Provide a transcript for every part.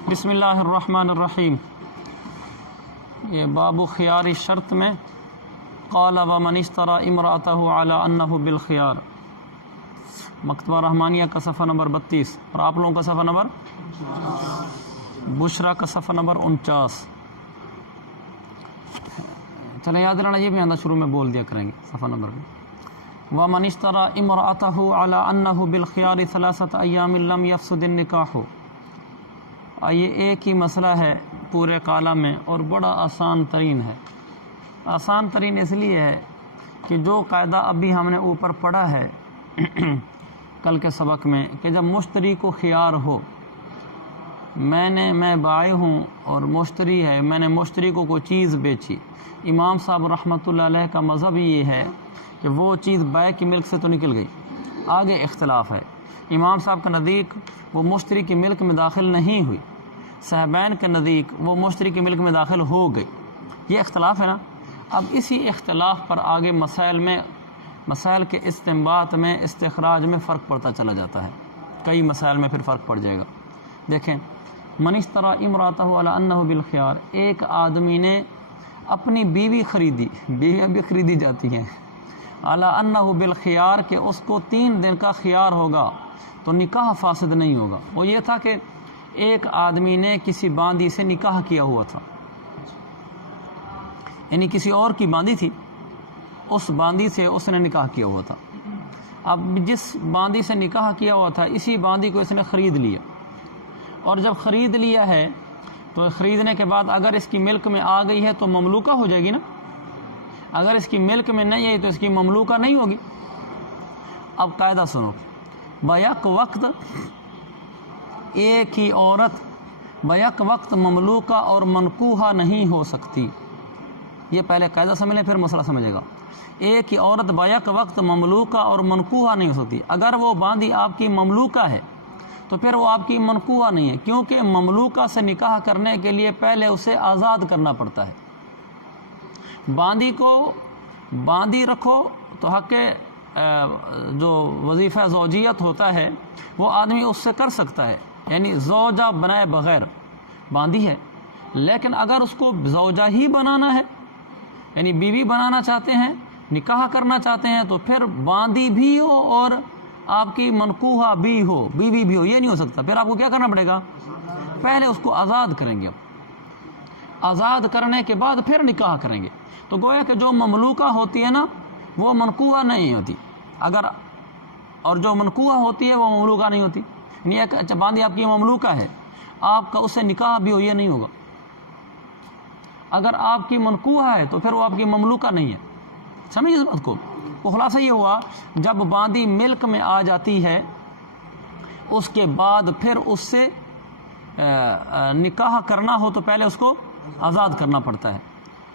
بسم اللہ الرحمن الرحیم۔ یہ باب خیار شرط میں قال ومن اشترى امرأته على انه بالخيار، مکتبہ رحمانیہ کا صفحہ نمبر 32 اور آپ لوگوں کا صفحہ نمبر بشرا کا صفحہ نمبر 49۔ چلیں یاد رہنا، یہ بھی آندہ شروع میں بول دیا کریں گے صفحہ نمبر میں۔ ومن اشترى امرأته على انه بالخيار 3 ایام لم يفسد النکاح۔ یہ ایک ہی مسئلہ ہے پورے کالم میں اور بڑا آسان ترین ہے۔ آسان ترین اس لیے ہے کہ جو قاعدہ ابھی ہم نے اوپر پڑھا ہے کل کے سبق میں کہ جب مشتری کو خیار ہو، میں بائع ہوں اور مشتری ہے، میں نے مشتری کو کوئی چیز بیچی، امام صاحب رحمۃ اللہ علیہ کا مذہب یہ ہے کہ وہ چیز بائع کی ملک سے تو نکل گئی، آگے اختلاف ہے۔ امام صاحب کے نزدیک وہ مشتری کی ملک میں داخل نہیں ہوئی، صاحبین کے نزدیک وہ مشتری کی ملک میں داخل ہو گئی، یہ اختلاف ہے نا۔ اب اسی اختلاف پر آگے مسائل کے استنباط میں استخراج میں فرق پڑتا چلا جاتا ہے، کئی مسائل میں پھر فرق پڑ جائے گا۔ دیکھیں، من اشتری امرأتہ علی انہ بالخیار، ایک آدمی نے اپنی بیوی خریدی، بیویاں بھی خریدی جاتی ہیں، علی انہ بالخیار کہ اس کو 3 دن کا خیار ہوگا تو نکاح فاسد نہیں ہوگا۔ وہ یہ تھا کہ ایک آدمی نے کسی باندی سے نکاح کیا ہوا تھا، یعنی کسی اور کی باندی تھی، اس باندی سے اس نے نکاح کیا ہوا تھا۔ اب جس باندی سے نکاح کیا ہوا تھا اسی باندی کو اس نے خرید لیا، اور جب خرید لیا ہے تو خریدنے کے بعد اگر اس کی ملک میں آ گئی ہے تو مملوکہ ہو جائے گی نا، اگر اس کی ملک میں نہیں ہے تو اس کی مملوکہ نہیں ہوگی۔ اب قاعدہ سنو، بیک وقت ایک ہی عورت بیک وقت مملوکہ اور منکوحہ نہیں ہو سکتی، یہ پہلے قاعدہ سمجھ لیں پھر مسئلہ سمجھے گا۔ ایک ہی عورت بیک وقت مملوکہ اور منکوحہ نہیں ہو سکتی۔ اگر وہ باندی آپ کی مملوکہ ہے تو پھر وہ آپ کی منکوحہ نہیں ہے، کیونکہ مملوکہ سے نکاح کرنے کے لیے پہلے اسے آزاد کرنا پڑتا ہے۔ باندی کو باندی رکھو تو حق جو وظیفہ زوجیت ہوتا ہے وہ آدمی اس سے کر سکتا ہے، یعنی زوجہ بنائے بغیر باندی ہے، لیکن اگر اس کو زوجہ ہی بنانا ہے، یعنی بیوی بنانا چاہتے ہیں، نکاح کرنا چاہتے ہیں، تو پھر باندی بھی ہو اور آپ کی منکوحہ بھی ہو، بیوی بھی ہو، یہ نہیں ہو سکتا۔ پھر آپ کو کیا کرنا پڑے گا؟ پہلے اس کو آزاد کریں گے، آزاد کرنے کے بعد پھر نکاح کریں گے۔ تو گویا کہ جو مملوکہ ہوتی ہے نا وہ منکوحہ نہیں ہوتی، اور جو منکوحہ ہوتی ہے وہ مملوکہ نہیں ہوتی۔ یعنی ایک باندی آپ کی مملوکہ ہے، آپ کا اس سے نکاح بھی ہو، یہ نہیں ہوگا۔ اگر آپ کی منکوحہ ہے تو پھر وہ آپ کی مملوکہ نہیں ہے، سمجھیں اس بات کو۔ وہ خلاصہ یہ ہوا، جب باندی ملک میں آ جاتی ہے اس کے بعد پھر اس سے نکاح کرنا ہو تو پہلے اس کو آزاد کرنا پڑتا ہے۔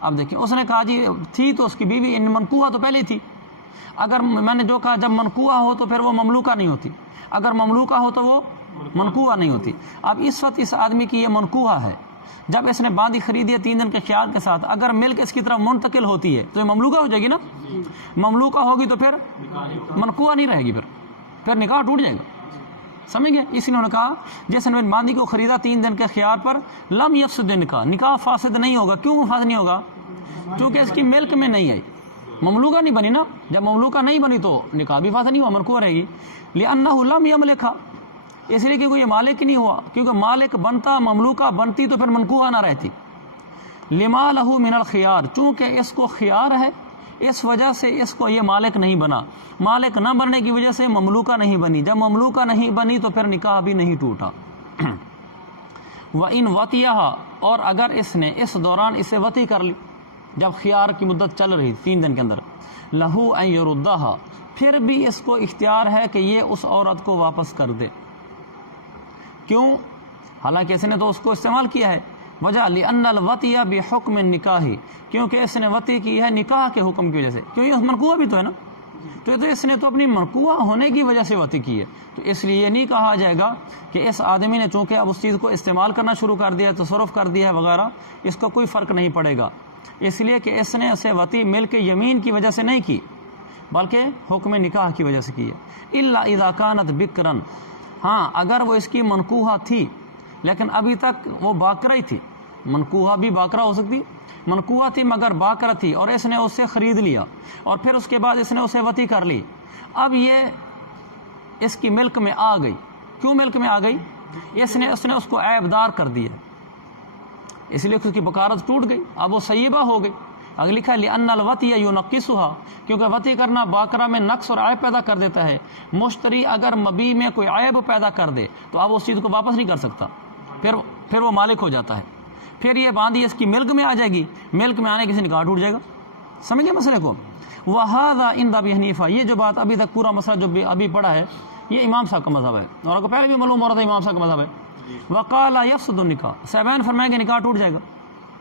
اب دیکھیں، اس نے کہا جی تھی تو اس کی بیوی منکوحہ تو پہلے تھی، اگر میں نے جو کہا جب منکوحہ ہو تو پھر وہ مملوکہ نہیں ہوتی، اگر مملوکہ ہو تو وہ منکوحہ نہیں ہوتی۔ اب اس وقت اس آدمی کی یہ منکوحہ ہے، جب اس نے باندی خریدی ہے 3 دن کے خیار کے ساتھ، اگر ملک اس کی طرف منتقل ہوتی ہے تو یہ مملوکہ ہو جائے گی نا، مملوکہ ہوگی تو پھر منکوحہ نہیں رہے گی، پھر نکاح ٹوٹ جائے گا، سمجھ گئے؟ اس نے کہا جس نے باندی کو خریدا 3 دن کے خیار پر، لم یفسد نکاح، نکاح فاسد نہیں ہوگا۔ کیوں فاسد نہیں ہوگا؟ کیونکہ اس کی ملک میں نہیں آئی، مملوکہ نہیں بنی نا، جب مملوکہ نہیں بنی تو نکاح بھی فاسد نہیں ہوا، منکوحہ رہے گی۔ لأنہ لم یملکھا، اس لیے کہ یہ مالک ہی نہیں ہوا، کیونکہ مالک بنتا مملوکہ بنتی تو پھر منکوحہ نہ رہتی۔ لما لہ من الخیار، چونکہ اس کو خیار ہے اس وجہ سے اس کو یہ مالک نہیں بنا، مالک نہ بننے کی وجہ سے مملوکہ نہیں بنی، جب مملوکہ نہیں بنی تو پھر نکاح بھی نہیں ٹوٹا۔ وَإِنْ وَطِيَهَا، اور اگر اس نے اس دوران اسے وطی کر لی، جب خیار کی مدت چل رہی 3 دن کے اندر، لہو ان یردها، پھر بھی اس کو اختیار ہے کہ یہ اس عورت کو واپس کر دے۔ کیوں؟ حالانکہ اس نے تو اس کو استعمال کیا ہے، وجہ لأن الوطیہ بحکم النکاح، کیونکہ اس نے وطی کی ہے نکاح کے حکم کی وجہ سے، کیوں یہ منکوحہ بھی تو ہے نا، تو اس نے تو اپنی منکوحہ ہونے کی وجہ سے وطی کی ہے، تو اس لیے یہ نہیں کہا جائے گا کہ اس آدمی نے چونکہ اب اس چیز کو استعمال کرنا شروع کر دیا ہے، تصرف کر دیا ہے وغیرہ، اس کو کوئی فرق نہیں پڑے گا، اس لیے کہ اس نے اسے وطی ملک یمین کی وجہ سے نہیں کی بلکہ حکم نکاح کی وجہ سے کی ہے۔ الا اذا كانت بکرا، ہاں اگر وہ اس کی منکوحہ تھی، لیکن ابھی تک وہ باقرہ ہی تھی. منکوحہ بھی باقرہ ہو سکتی، منکوحہ تھی مگر باقرہ تھی، اور اس نے اس سے خرید لیا اور پھر اس کے بعد اس نے اسے وطی کر لی. اب یہ اس کی ملک میں آ گئی. کیوں ملک میں آ گئی؟ اس نے اس کو عیب دار کر دیا، اس لیے اس کی بکارت ٹوٹ گئی، اب وہ سیبہ ہو گئی. اگر لکھا ہے لِأَنَّ الْوَطِيَ يُنَقِّصُهَا، کیونکہ وطی کرنا باقرہ میں نقص اور عیب پیدا کر دیتا ہے. مشتری اگر مبی میں کوئی عیب پیدا کر دے تو اب اس چیز کو واپس نہیں کر سکتا، پھر وہ مالک ہو جاتا ہے. پھر یہ باندھی اس کی ملک میں آ جائے گی، ملک میں آنے کے سے نکاح ٹوٹ جائے گا. سمجھ گئے مسئلے کو؟ وَهَذَا عِنْدَ أَبِي حنیفہ، یہ جو بات ابھی تک پورا مسئلہ جو ابھی پڑھا ہے یہ امام صاحب کا مذہب ہے، اور آپ کو پہلے بھی معلوم ہو رہا تھا امام صاحب کا مذہب ہے. وَقَالَ يَفْسُدُ النِّكَاحُ، صاحبین فرمائیں کہ نکاح ٹوٹ جائے گا.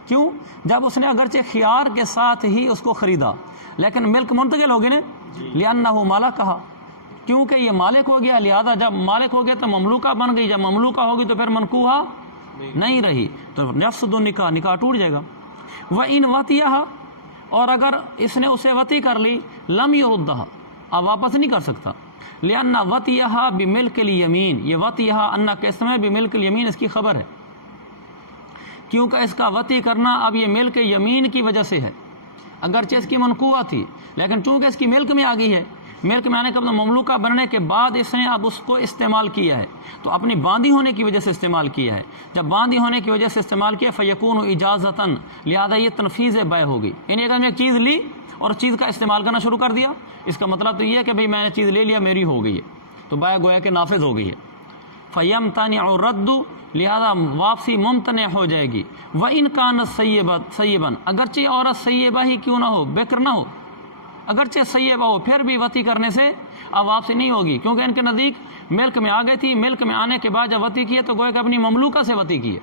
کیوں؟ جب اس نے اگرچہ خیار کے ساتھ ہی اس کو خریدا لیکن ملک منتقل ہو گئی نا، لِأَنَّهُ مَلَكَهَا، کیونکہ یہ مالک ہو گیا، لہذا جب مالک ہو گیا تو مملوکہ بن گئی، جب مملوکہ ہوگی تو پھر منکوحہ نہیں رہی، تو یفسد النکاح، نکاح ٹوٹ جائے گا. وَإِنْ وَطِيَهَا، اور اگر اس نے اسے وطی کر لی، لم يردها، اب واپس نہیں کر سکتا. لِأَنَّ وَطِيَهَا بِمِلْكِ الْيَمِينِ، یہ وطیہا ان کا اسم ہے، بِمِلْكِ الْيَمِينِ اس کی خبر ہے، کیونکہ اس کا وطی کرنا اب یہ ملک یمین کی وجہ سے ہے. اگرچہ اس کی منکوحہ تھی لیکن چونکہ اس کی ملک میں آ گئی ہے، ملک میں آنے کے بعد مملوکہ بننے کے بعد اس نے اب اس کو استعمال کیا ہے، تو اپنی باندھی ہونے کی وجہ سے استعمال کیا ہے. جب باندھی ہونے کی وجہ سے استعمال کیا فیکون اجازتاً، لہذا یہ تنفیذ بیع ہوگی. یعنی اگر میں ایک چیز لی اور چیز کا استعمال کرنا شروع کر دیا، اس کا مطلب تو یہ ہے کہ بھئی میں نے چیز لے لیا، میری ہو گئی ہے، تو بیع گویا کہ نافذ ہو گئی ہے. فیمتنع الرد، لہذا واپسی ممتنع ہو جائے گی. وَإِنْ كَانَتْ سَيِّبًا، اگرچہ عورت سیبہ ہی کیوں نہ ہو، بکر نہ ہو، اگرچہ سیبہ ہو پھر بھی وطی کرنے سے اب واپسی نہیں ہوگی، کیونکہ ان کے نزدیک ملک میں آ گئی تھی. ملک میں آنے کے بعد جب وطی کیے تو گویا کہ اپنی مملوکہ سے وطی کیے،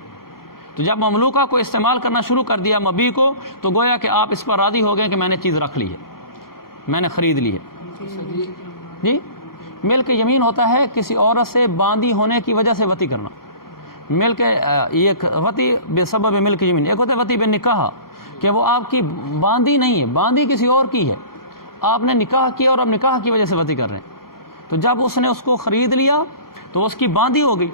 تو جب مملوکہ کو استعمال کرنا شروع کر دیا مبی کو، تو گویا کہ آپ اس پر راضی ہو گئے کہ میں نے چیز رکھ لی ہے، میں نے خرید لی ہے. جی، ملک یمین ہوتا ہے کسی عورت سے باندھی ہونے کی وجہ سے وطی کرنا. ملک ایک وطی بے سبب ملک یمین، ایک ہوتا ہے وطی بے نکاح، کہ وہ آپ کی باندھی نہیں ہے، باندھی کسی اور کی ہے، آپ نے نکاح کیا اور اب نکاح کی وجہ سے وطی کر رہے ہیں. تو جب اس نے اس کو خرید لیا تو اس کی باندھی ہو گئی،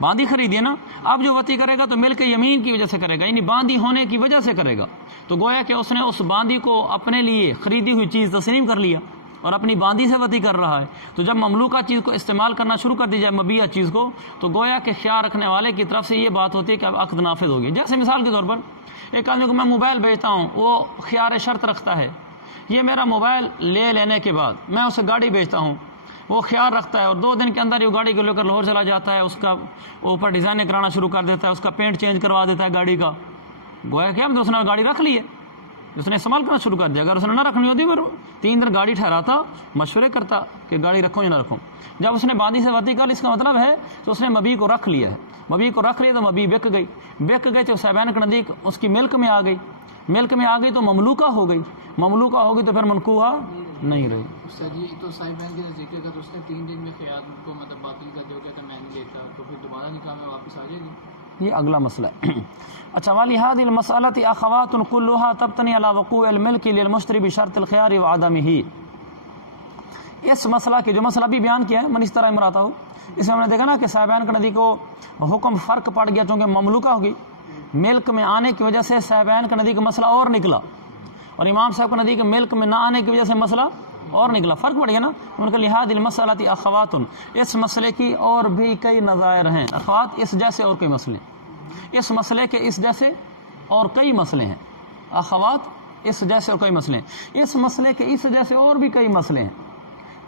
باندھی خریدی نا، اب جو وطی کرے گا تو ملک یمین کی وجہ سے کرے گا، یعنی باندھی ہونے کی وجہ سے کرے گا. تو گویا کہ اس نے اس باندھی کو اپنے لیے خریدی ہوئی چیز تسلیم کر لیا اور اپنی باندھی سے وطی کر رہا ہے. تو جب مملوکہ چیز کو استعمال کرنا شروع کر دی جائے، مبیہ چیز کو، تو گویا کہ خیال رکھنے والے کی طرف سے یہ بات ہوتی ہے کہ اب عقد نافذ ہوگی. جیسے مثال کے طور پر ایک آدمی کو میں موبائل بیچتا ہوں، وہ خیار شرط رکھتا ہے، یہ میرا موبائل لے لینے کے بعد میں اسے گاڑی بیچتا ہوں، وہ خیال رکھتا ہے اور 2 دن کے اندر ہی وہ گاڑی کو لے کر لاہور چلا جاتا ہے، اس کا اوپر ڈیزائن کرانا شروع کر دیتا ہے، اس کا پینٹ چینج کروا دیتا ہے گاڑی کا. گویا کہ اب اس نے گاڑی رکھ لی ہے، اس نے استعمال کرنا شروع کر دیا. اگر اس نے نہ رکھنی ہوتی پھر 3 دن گاڑی ٹھہراتا، مشورے کرتا کہ گاڑی رکھوں یا نہ رکھوں. جب اس نے باندھی سے وطی کر لی، اس کا مطلب ہے تو اس نے مبی کو رکھ لیا ہے. مبی کو رکھ لیا تو مبی بک گئی تو صاحبین کے نزدیک اس کی ملک میں آ گئی. ملک میں آ گئی تو مملوکہ ہو گئی، مملوکہ ہوگی تو پھر منکوحہ نہیں رہی. تو صاحبین کے نزدیک اگر اس نے 3 دن میں خیال کو مطلب باطل کر دیا، کہتا میں نہیں لیتا، تو پھر دوبارہ نکاح میں واپس آ جائے گی. یہ اگلا مسئلہ ہے. اچھا، وَلِهَذِهِ الْمَسْأَلَةِ أَخَوَاتٌ كُلُّهَا تَبْتَنِي عَلَى وُقُوعِ الْمِلْكِ لِلْمُشْتَرِ بِشَرْطِ الْخِيَارِ وَعَدَمِهِ. اس مسئلہ کے جو مسئلہ بھی بیان کیا ہے من اس طرح امراتا ہو، اس میں ہم نے دیکھا نا کہ صاحبین کے نزدیک کو حکم فرق پڑ گیا، چونکہ مملوکہ ہو گئی، ملک میں آنے کی وجہ سے صاحبین کے نزدیک مسئلہ اور نکلا، اور امام صاحب کے نزدیک ملک میں نہ آنے کی وجہ سے مسئلہ اور نکلا، فرق پڑ گیا نا. ان کا لِهَذِهِ الْمَسْأَلَةِ أَخَوَاتٌ، اس مسئلے کی اور بھی کئی نظائر ہیں. اخوات اس جیسے اور کئی مسئلے، اس مسئلے کے اس جیسے اور کئی مسئلے ہیں. اخوات اس جیسے اور کئی مسئلے ہیں، اس مسئلے کے اس جیسے اور بھی کئی مسئلے ہیں.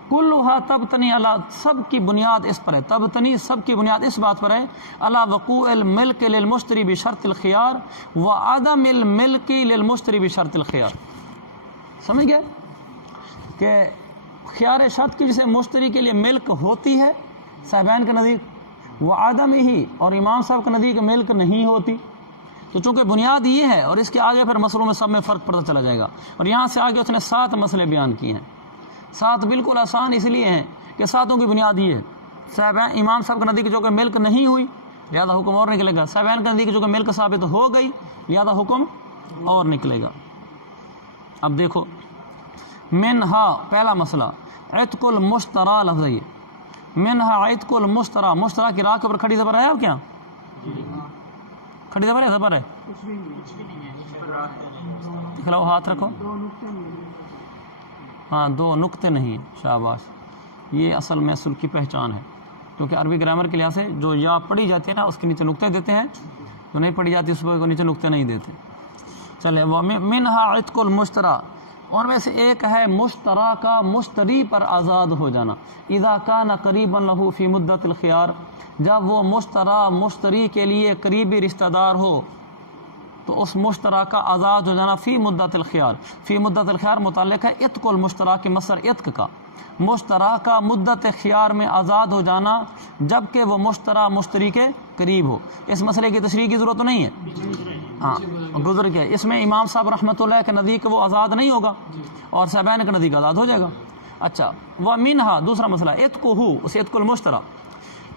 کلھا تبتنی علی، سب کی بنیاد اس پر ہے، تبتنی سب کی بنیاد اس بات پر ہے، علی وقوع الملک للمشتری بشرط الخيار وعدم الملک للمشتری بشرط الخيار. سمجھ گئے کہ خیار شرط کی جسے مشتری کے لیے ملک ہوتی ہے صاحبین کے نزدیک، وعدم ہی اور امام صاحب کے نزدیک ملک نہیں ہوتی. تو چونکہ بنیاد یہ ہے، اور اس کے آگے پھر مسئلوں میں سب میں فرق پڑتا چلا جائے گا. اور یہاں سے آگے اس نے 7 مسئلے بیان کیے ہیں. 7 بالکل آسان اس لیے ہیں کہ 7 کی بنیاد یہ ہے. صاحبین امام صاحب کے نزدیک جو کہ ملک نہیں ہوئی لہذا حکم اور نکلے گا، صاحبین کے نزدیک جو کہ ملک ثابت ہو گئی لہذا حکم اور نکلے گا. اب دیکھو، منہا پہلا مسئلہ عتق المشترى، لفظ ہے منہا عتق المشترى، مشترى کی راہ کے اوپر کھڑی زبر ہے اب کیا کھڑی زبر ہے زبر ہے؟ دکھلاؤ ہاتھ رکھو. ہاں 2 نقطے نہیں. شاباش. یہ اصل میں اصل کی پہچان ہے، کیونکہ عربی گرامر کے لحاظ سے جو یا پڑھی جاتی ہے نا اس کے نیچے نقطے دیتے ہیں، جو نہیں پڑھی جاتی اس کو نیچے نقطے نہیں دیتے. چلے ومنہا عتق المشترا، ان میں سے ایک ہے مشترا کا مشتری پر آزاد ہو جانا. اذا کان قریبا له فی مدت الخیار، جب وہ مشترا مشتری کے لیے قریبی رشتہ دار ہو تو اس مشترا کا آزاد ہو جانا فی مدت الخیار. فی مدت الخیار متعلق ہے عتق المشترا کے مصدر عتق کا. مشترا کا مدت خیار میں آزاد ہو جانا جب کہ وہ مشترا مشتری کے قریب ہو. اس مسئلے کی تشریح کی ضرورت نہیں ہے، ہاں گزر گیا. اس میں امام صاحب رحمۃ اللہ کے نزدیک وہ آزاد نہیں ہوگا اور صاحبین کے نزدیک آزاد ہو جائے گا. اچھا ومنہا دوسرا مسئلہ عتقہ، اس عتق المشترا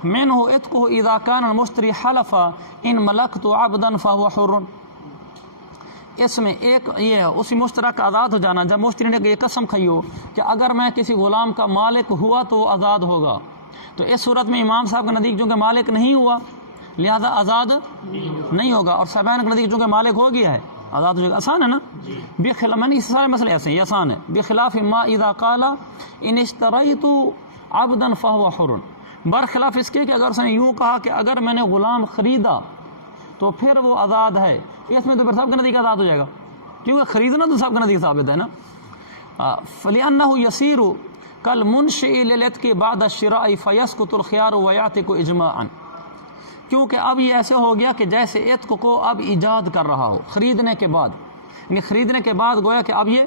منہ عتقہ اذا کان المشتری حلف ان ملکت عبدا فهو حر. اس میں ایک یہ ہے اسی مشترک آزاد ہو جانا جب مشتری نے یہ قسم کھائی ہو کہ اگر میں کسی غلام کا مالک ہوا تو وہ آزاد ہوگا. تو اس صورت میں امام صاحب کے نزدیک چونکہ مالک نہیں ہوا لہذا آزاد نہیں ہوگا، اور صاحبین کے نزدیک چونکہ مالک ہو گیا ہے آزاد ہو جائے گا. آسان ہے نا؟ بخلاف میں نے اس سارے مسئلے ایسے ہیں، یہ آسان ہے. بخلاف ما اذا قال ان اشتریت عبدا فهو حر، برخلاف اس کے کہ اگر اس نے یوں کہا کہ اگر میں نے غلام خریدا تو پھر وہ آزاد ہے. اس میں تو پھر صاحب کے نزدیک آزاد ہو جائے گا کیونکہ خریدنا تو صاحب کے نزدیک ثابت ہے نا. فلأنه يصير كالمنشئ للعتق بعد الشراء فيسقط الخيار ويعتق اجماعا، کیونکہ اب یہ ایسے ہو گیا کہ جیسے عتق کو اب ایجاد کر رہا ہو خریدنے کے بعد، یعنی خریدنے کے بعد گویا کہ اب یہ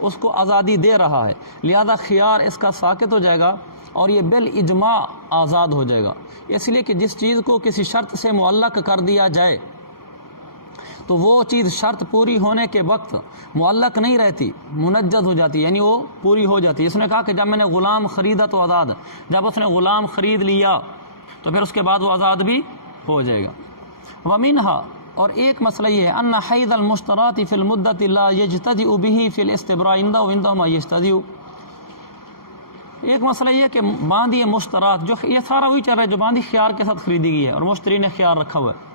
اس کو آزادی دے رہا ہے، لہذا خیار اس کا ساقط ہو جائے گا اور یہ بالاجماع آزاد ہو جائے گا. اس لیے کہ جس چیز کو کسی شرط سے معلق کر دیا جائے تو وہ چیز شرط پوری ہونے کے وقت معلق نہیں رہتی، منجد ہو جاتی، یعنی وہ پوری ہو جاتی. اس نے کہا کہ جب میں نے غلام خریدا تو آزاد، جب اس نے غلام خرید لیا تو پھر اس کے بعد وہ آزاد بھی ہو جائے گا. ومنہا، اور ایک مسئلہ یہ ہے ان حید المشترات فی المدت لا یجتدئ به فی الاستبراء عنده ما یجتدئ. ایک مسئلہ یہ کہ باندھی مشترات، جو یہ سارا وہی چل رہا ہے جو باندھی خیار کے ساتھ خریدی گئی ہے اور مشتری نے خیار رکھا ہوا ہے.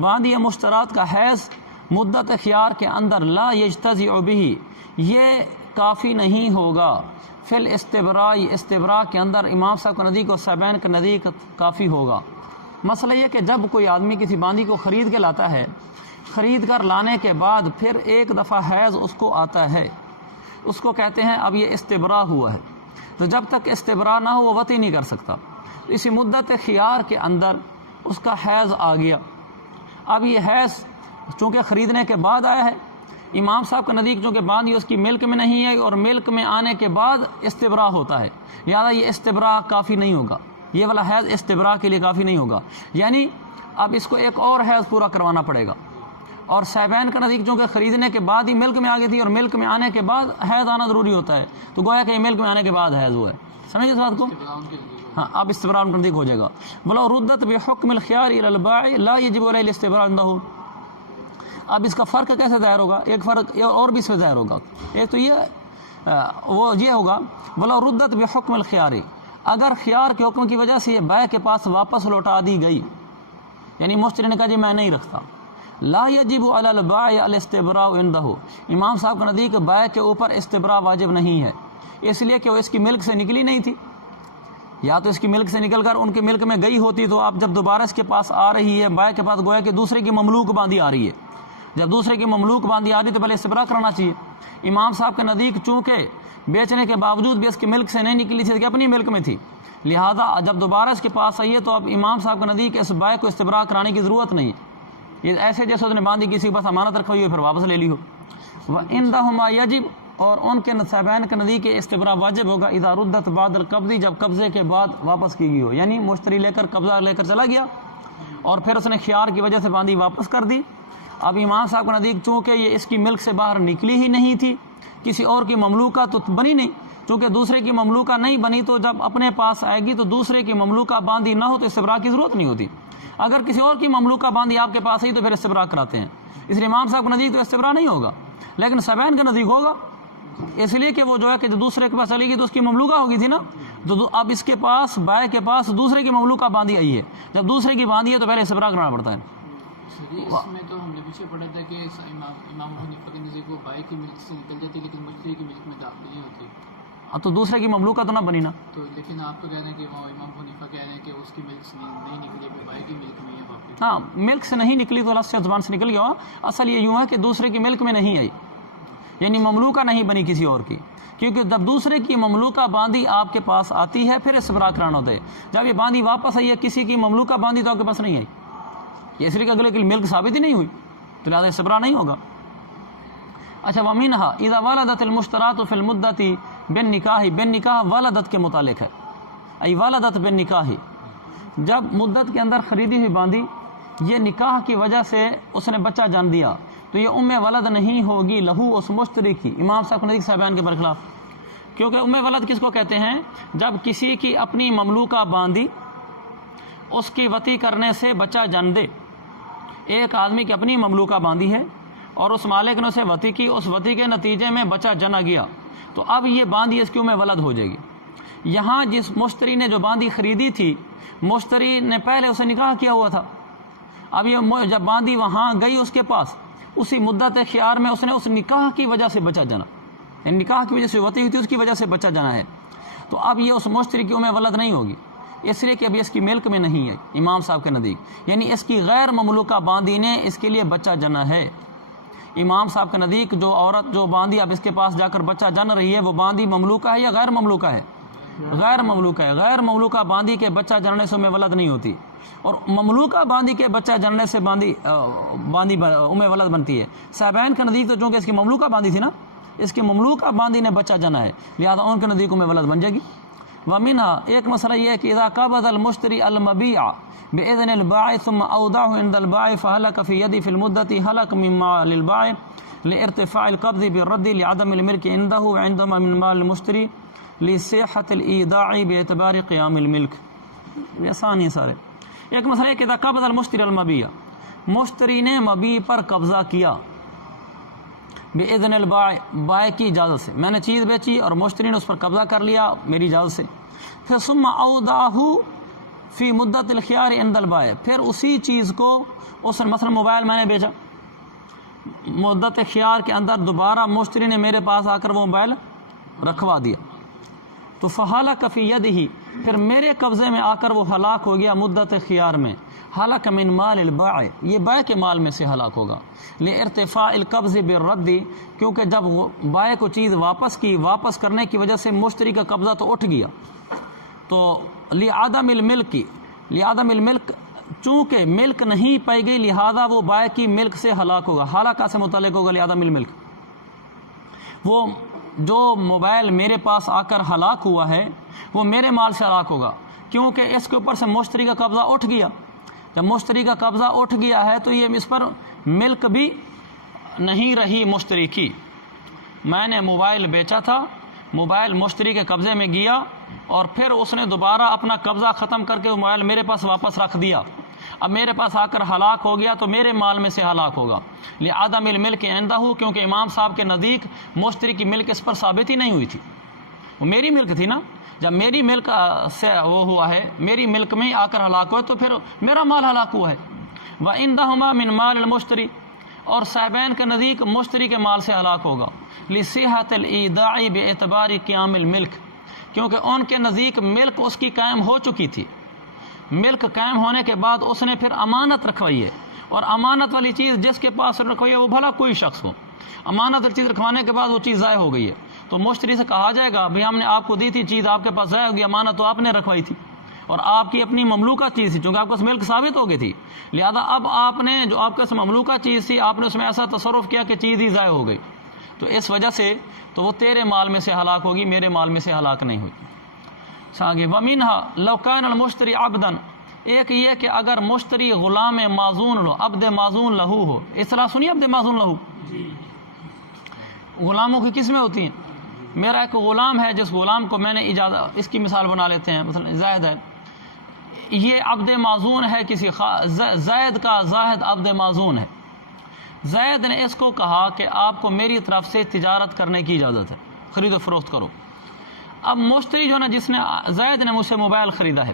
باندھی مشترات کا حیض مدت خیار کے اندر لا یجتزع به، یہ کافی نہیں ہوگا. فی الاستبراء، استبراء کے اندر امام صاحب کے نزدیک اور صاحبین کے نزدیک کافی ہوگا. مسئلہ یہ کہ جب کوئی آدمی کسی باندھی کو خرید کے لاتا ہے، خرید کر لانے کے بعد پھر ایک دفعہ حیض اس کو آتا ہے، اس کو کہتے ہیں اب یہ استبراء ہوا ہے. تو جب تک استبراء نہ ہو وہ وطی نہیں کر سکتا. اسی مدت خیار کے اندر اس کا حیض آ گیا. اب یہ حیض چونکہ خریدنے کے بعد آیا ہے، امام صاحب کا نزدیک چونکہ باندھی اس کی ملک میں نہیں ہے اور ملک میں آنے کے بعد استبراء ہوتا ہے، لہذا یہ استبراء کافی نہیں ہوگا، یہ والا حیض استبراء کے لیے کافی نہیں ہوگا. یعنی اب اس کو ایک اور حیض پورا کروانا پڑے گا. اور صاحبین کا نزدیک چونکہ خریدنے کے بعد ہی ملک میں آ گئی تھی اور ملک میں آنے کے بعد حیض آنا ضروری ہوتا ہے، تو گویا کہ یہ ملک میں آنے کے بعد حیض ہوا ہے. سمجھے اس بات کو؟ ہاں اب استبراء ان کا نزدیک ہو جائے گا. بولو ردت بحکم الخیار الى البائع لا يجب علیہ الاستبراء عنده. اب اس کا فرق کیسے ظاہر ہوگا؟ ایک فرق اور بھی اس میں ظاہر ہوگا. ایک تو یہ ہوگا بولو ردت بحکم الخیار، اگر خیار کے حکم کی وجہ سے یہ بائع کے پاس واپس لوٹا دی گئی، یعنی مشتری نے کہا جی میں نہیں رکھتا، لا یجب علی البائع الاستبراء عنده، امام صاحب کا نزدیک بائع کے اوپر استبراء واجب نہیں ہے، اس لیے کہ وہ اس کی ملک سے نکلی نہیں تھی. یا تو اس کی ملک سے نکل کر ان کی ملک میں گئی ہوتی تو اب جب دوبارہ اس کے پاس آ رہی ہے بائع کے پاس، گویا کہ دوسرے کی مملوک باندھی آ رہی ہے. جب دوسرے کی مملوک باندھی آ رہی تو پہلے استبراء کرانا چاہیے. امام صاحب کے نزدیک چونکہ بیچنے کے باوجود بھی اس کی ملک سے نہیں نکلی تھی کہ اپنی ملک میں تھی، لہذا جب دوبارہ اس کے پاس آئی ہے تو اب امام صاحب کے نزدیک اس بائع کو استبراء کرانے کی ضرورت نہیں. یہ ایسے جیسے اس نے باندھی کسی کے پاس امانت رکھا ہوئی ہے پھر واپس لے لی ہو. وَإِنْدَهُمَا يَجِبُ، اور ان کے صاحبین کے نزدیک استبراء واجب ہوگا اذا ردت بعد القبض، جب قبضے کے بعد واپس کی گئی ہو، یعنی مشتری لے کر قبضہ لے کر چلا گیا اور پھر اس نے خیار کی وجہ سے باندھی واپس کر دی. اب امام صاحب کے نزدیک چونکہ یہ اس کی ملک سے باہر نکلی ہی نہیں تھی، کسی اور کی مملوکہ تو بنی نہیں، چونکہ دوسرے کی مملوکہ نہیں بنی تو جب اپنے پاس آئے گی تو دوسرے کی مملوکہ باندھی نہ ہو تو استبراء کی ضرورت نہیں ہوتی. اگر کسی اور کی مملوکہ باندھی آپ کے پاس آئی تو پھر استبراء کراتے ہیں. اس لیے امام صاحب کے نزدیک تو استبراء نہیں ہوگا، لیکن صاحبین کے نزدیک ہوگا، اس لیے کہ وہ جو ہے کہ جو دوسرے کے پاس چلی گئی تو اس کی مملوکہ ہوگی تھی نا. تو اب اس کے پاس بائے کے پاس دوسرے کی مملوکہ باندھی آئی ہے، جب دوسرے کی باندھی ہے تو پہلے استبراء کرانا پڑتا ہے۔ اس میں تو ہم نے پیچھے پڑھا تھا کہ امام ابو حنیفہ کے نزدیک وہ بائے کی ملک سے نکل جاتی لیکن مشتری کی ملک میں داخل نہیں ہوتی۔ تو دوسرے کی مملوکہ تو نہ بنی نا، تو لیکن آپ تو کہہ رہے ہیں کہ وہ امام ابو حنیفہ کہہ رہے ہیں کہ اس کی ملک سے نہیں نکلی، پھر بائے کی ملک میں ہی ہے واپس۔ ہاں ملک سے نہیں نکلی تو لفظ سے زبان سے نکل گیا، اصل یہ یوں ہے کہ دوسرے کی ملک میں نہیں آئی، یعنی مملوکہ نہیں بنی کسی اور کی، کیونکہ جب دوسرے کی مملوکہ باندھی آپ کے پاس آتی ہے پھر استبراء کرانا ہوتا ہے۔ جب یہ باندھی واپس آئی ہے کسی کی مملوکہ باندھی تو آپ کے پاس نہیں آئی، یہ اس لیے کہ اگلے کی ملک ثابت ہی نہیں ہوئی تو لہٰذا استبراء نہیں ہوگا۔ اچھا ومنها اذا ولدت المشترات فی المدت بالنکاح، بالنکاح ولدت کے متعلق ہے، ای ولدت بالنکاح، جب مدت کے اندر خریدی ہوئی باندھی یہ نکاح کی وجہ سے اس نے بچہ جان دیا تو یہ ام ولد نہیں ہوگی لہو اس مشتری کی، امام صاحب نزدیک صاحبان کے برخلاف، کیونکہ ام ولد کس کو کہتے ہیں؟ جب کسی کی اپنی مملوکہ باندھی اس کی وطی کرنے سے بچہ جن دے، ایک آدمی کی اپنی مملوکہ باندھی ہے اور اس مالک نے اسے وطی کی، اس وطی کے نتیجے میں بچہ جنا گیا تو اب یہ باندھی اس کی ام ولد ہو جائے گی۔ یہاں جس مشتری نے جو باندھی خریدی تھی، مشتری نے پہلے اسے نکاح کیا ہوا تھا، اب یہ جب باندھی وہاں گئی اس کے پاس، اسی مدت خیار میں اس نے اس نکاح کی وجہ سے بچہ جنا، یعنی نکاح کی وجہ سے وطی ہوئی تھی اس کی وجہ سے بچہ جنا ہے، تو اب یہ اس مشتری کی ام ولد نہیں ہوگی، اس لیے کہ ابھی اس کی ملک میں نہیں ہے امام صاحب کے نزدیک، یعنی اس کی غیر مملوکہ باندھی نے اس کے لیے بچہ جنا ہے۔ امام صاحب کے نزدیک جو عورت جو باندھی اب اس کے پاس جا کر بچہ جن رہی ہے وہ باندھی مملوکہ ہے یا غیر مملوکہ ہے؟ غیر مملوکہ ہے۔ غیر مملوکہ باندھی کے بچہ جننے سے ام ولد نہیں ہوتی، اور مملوکہ باندھی کے بچہ جننے سے باندھی ام ولد بنتی ہے۔ صاحبین کے نزدیک تو چونکہ اس کی مملوکہ باندھی تھی نا، اس کی مملوکہ باندھی نے بچہ جنا ہے لہذا ان کے نزدیک ام ولد بن جائے گی۔ ومنها ایک مسئلہ یہ ہے کہ اذا قبض المشتری المبيع باذن البائع ثم اودعه عند البائع فهلك في يدي في المدة هلك من مال البائع لارتفاع القبض بالرد لعدم الملك عنده وعندما من مال المشتری لصحة الايداع باعتبار قیام الملک۔ یہ آسان ہے سارے۔ ایک مسئلہ ہے کہ اذا قبض المشتری المبيع، مشتری نے مبیع پر قبضہ کیا باذن البائع، بائع کی اجازت سے، میں نے چیز بیچی اور مشتری نے اس پر قبضہ کر لیا میری اجازت سے، پھر ثم اودعہ فی مدت الخیار عند البائع، پھر اسی چیز کو اس مثلا موبائل میں نے بیچا، مدت خیار کے اندر دوبارہ مشتری نے میرے پاس آ کر وہ موبائل رکھوا دیا تو فہلک فی یدہ، پھر میرے قبضے میں آ کر وہ ہلاک ہو گیا مدت خیار میں، ہلاک من مال البائع، یہ بائع کے مال میں سے ہلاک ہوگا، لارتفاع القبض بالرد، کیونکہ جب بائع کو چیز واپس کی، واپس کرنے کی وجہ سے مشتری کا قبضہ تو اٹھ گیا، تو لعدم الملک، لعدم الملک، چونکہ ملک نہیں پائی گئی لہذا وہ بائع کی ملک سے ہلاک ہوگا۔ ہلاکہ سے متعلق ہوگا لعدم الملک، وہ جو موبائل میرے پاس آ کر ہلاک ہوا ہے وہ میرے مال سے ہلاک ہوگا، کیونکہ اس کے اوپر سے مشتری کا قبضہ اٹھ گیا، جب مشتری کا قبضہ اٹھ گیا ہے تو یہ اس پر ملک بھی نہیں رہی مشتری کی۔ میں نے موبائل بیچا تھا، موبائل مشتری کے قبضے میں گیا اور پھر اس نے دوبارہ اپنا قبضہ ختم کر کے موبائل میرے پاس واپس رکھ دیا، اب میرے پاس آ کر ہلاک ہو گیا تو میرے مال میں سے ہلاک ہوگا لعدم الملک عندہ، کیونکہ امام صاحب کے نزدیک مشتری کی ملک اس پر ثابت ہی نہیں ہوئی تھی، وہ میری ملک تھی نا، جب میری ملک سے وہ ہوا ہے، میری ملک میں آ کر ہلاک ہوا تو پھر میرا مال ہلاک ہوا ہے۔ وعندہما من مال المشتری، اور صاحبین کے نزدیک مشتری کے مال سے ہلاک ہوگا لصحة الایداع باعتبار قیام الملک، کیونکہ ان کے نزدیک ملک اس کی قائم ہو چکی تھی، ملک قائم ہونے کے بعد اس نے پھر امانت رکھوائی ہے، اور امانت والی چیز جس کے پاس رکھوائی ہے وہ بھلا کوئی شخص ہو، امانت والی چیز رکھوانے کے بعد وہ چیز ضائع ہو گئی ہے تو مشتری سے کہا جائے گا بھئی ہم نے آپ کو دی تھی چیز، آپ کے پاس ضائع ہوگی، امانت تو آپ نے رکھوائی تھی اور آپ کی اپنی مملوکہ چیز تھی، چونکہ آپ کے پاس ملک ثابت ہو گئی تھی، لہذا اب آپ نے جو آپ کے پاس مملوکہ چیز تھی آپ نے اس میں ایسا تصرف کیا کہ چیز ہی ضائع ہو گئی، تو اس وجہ سے تو وہ تیرے مال میں سے ہلاک ہوگی، میرے مال میں سے ہلاک نہیں ہوگی۔ آگے وَمِنْهَا لَوْ كَانَ الْمُشْتَرِي عَبْدًا، ایک یہ کہ اگر مشتری غلام معزون لو، عبد معزون لہو ہو، اصطلاح سنی عبد معزون لہو، غلاموں کی قسمیں ہوتی ہیں، میرا ایک غلام ہے جس غلام کو میں نے اجازت، اس کی مثال بنا لیتے ہیں، مثلا زید ہے، یہ عبد معزون ہے کسی زید کا، زاہد عبد معزون ہے، زید نے اس کو کہا کہ آپ کو میری طرف سے تجارت کرنے کی اجازت ہے، خرید و فروخت کرو، اب مشتری جو نا جس نے زید نے مجھ سے موبائل خریدا ہے،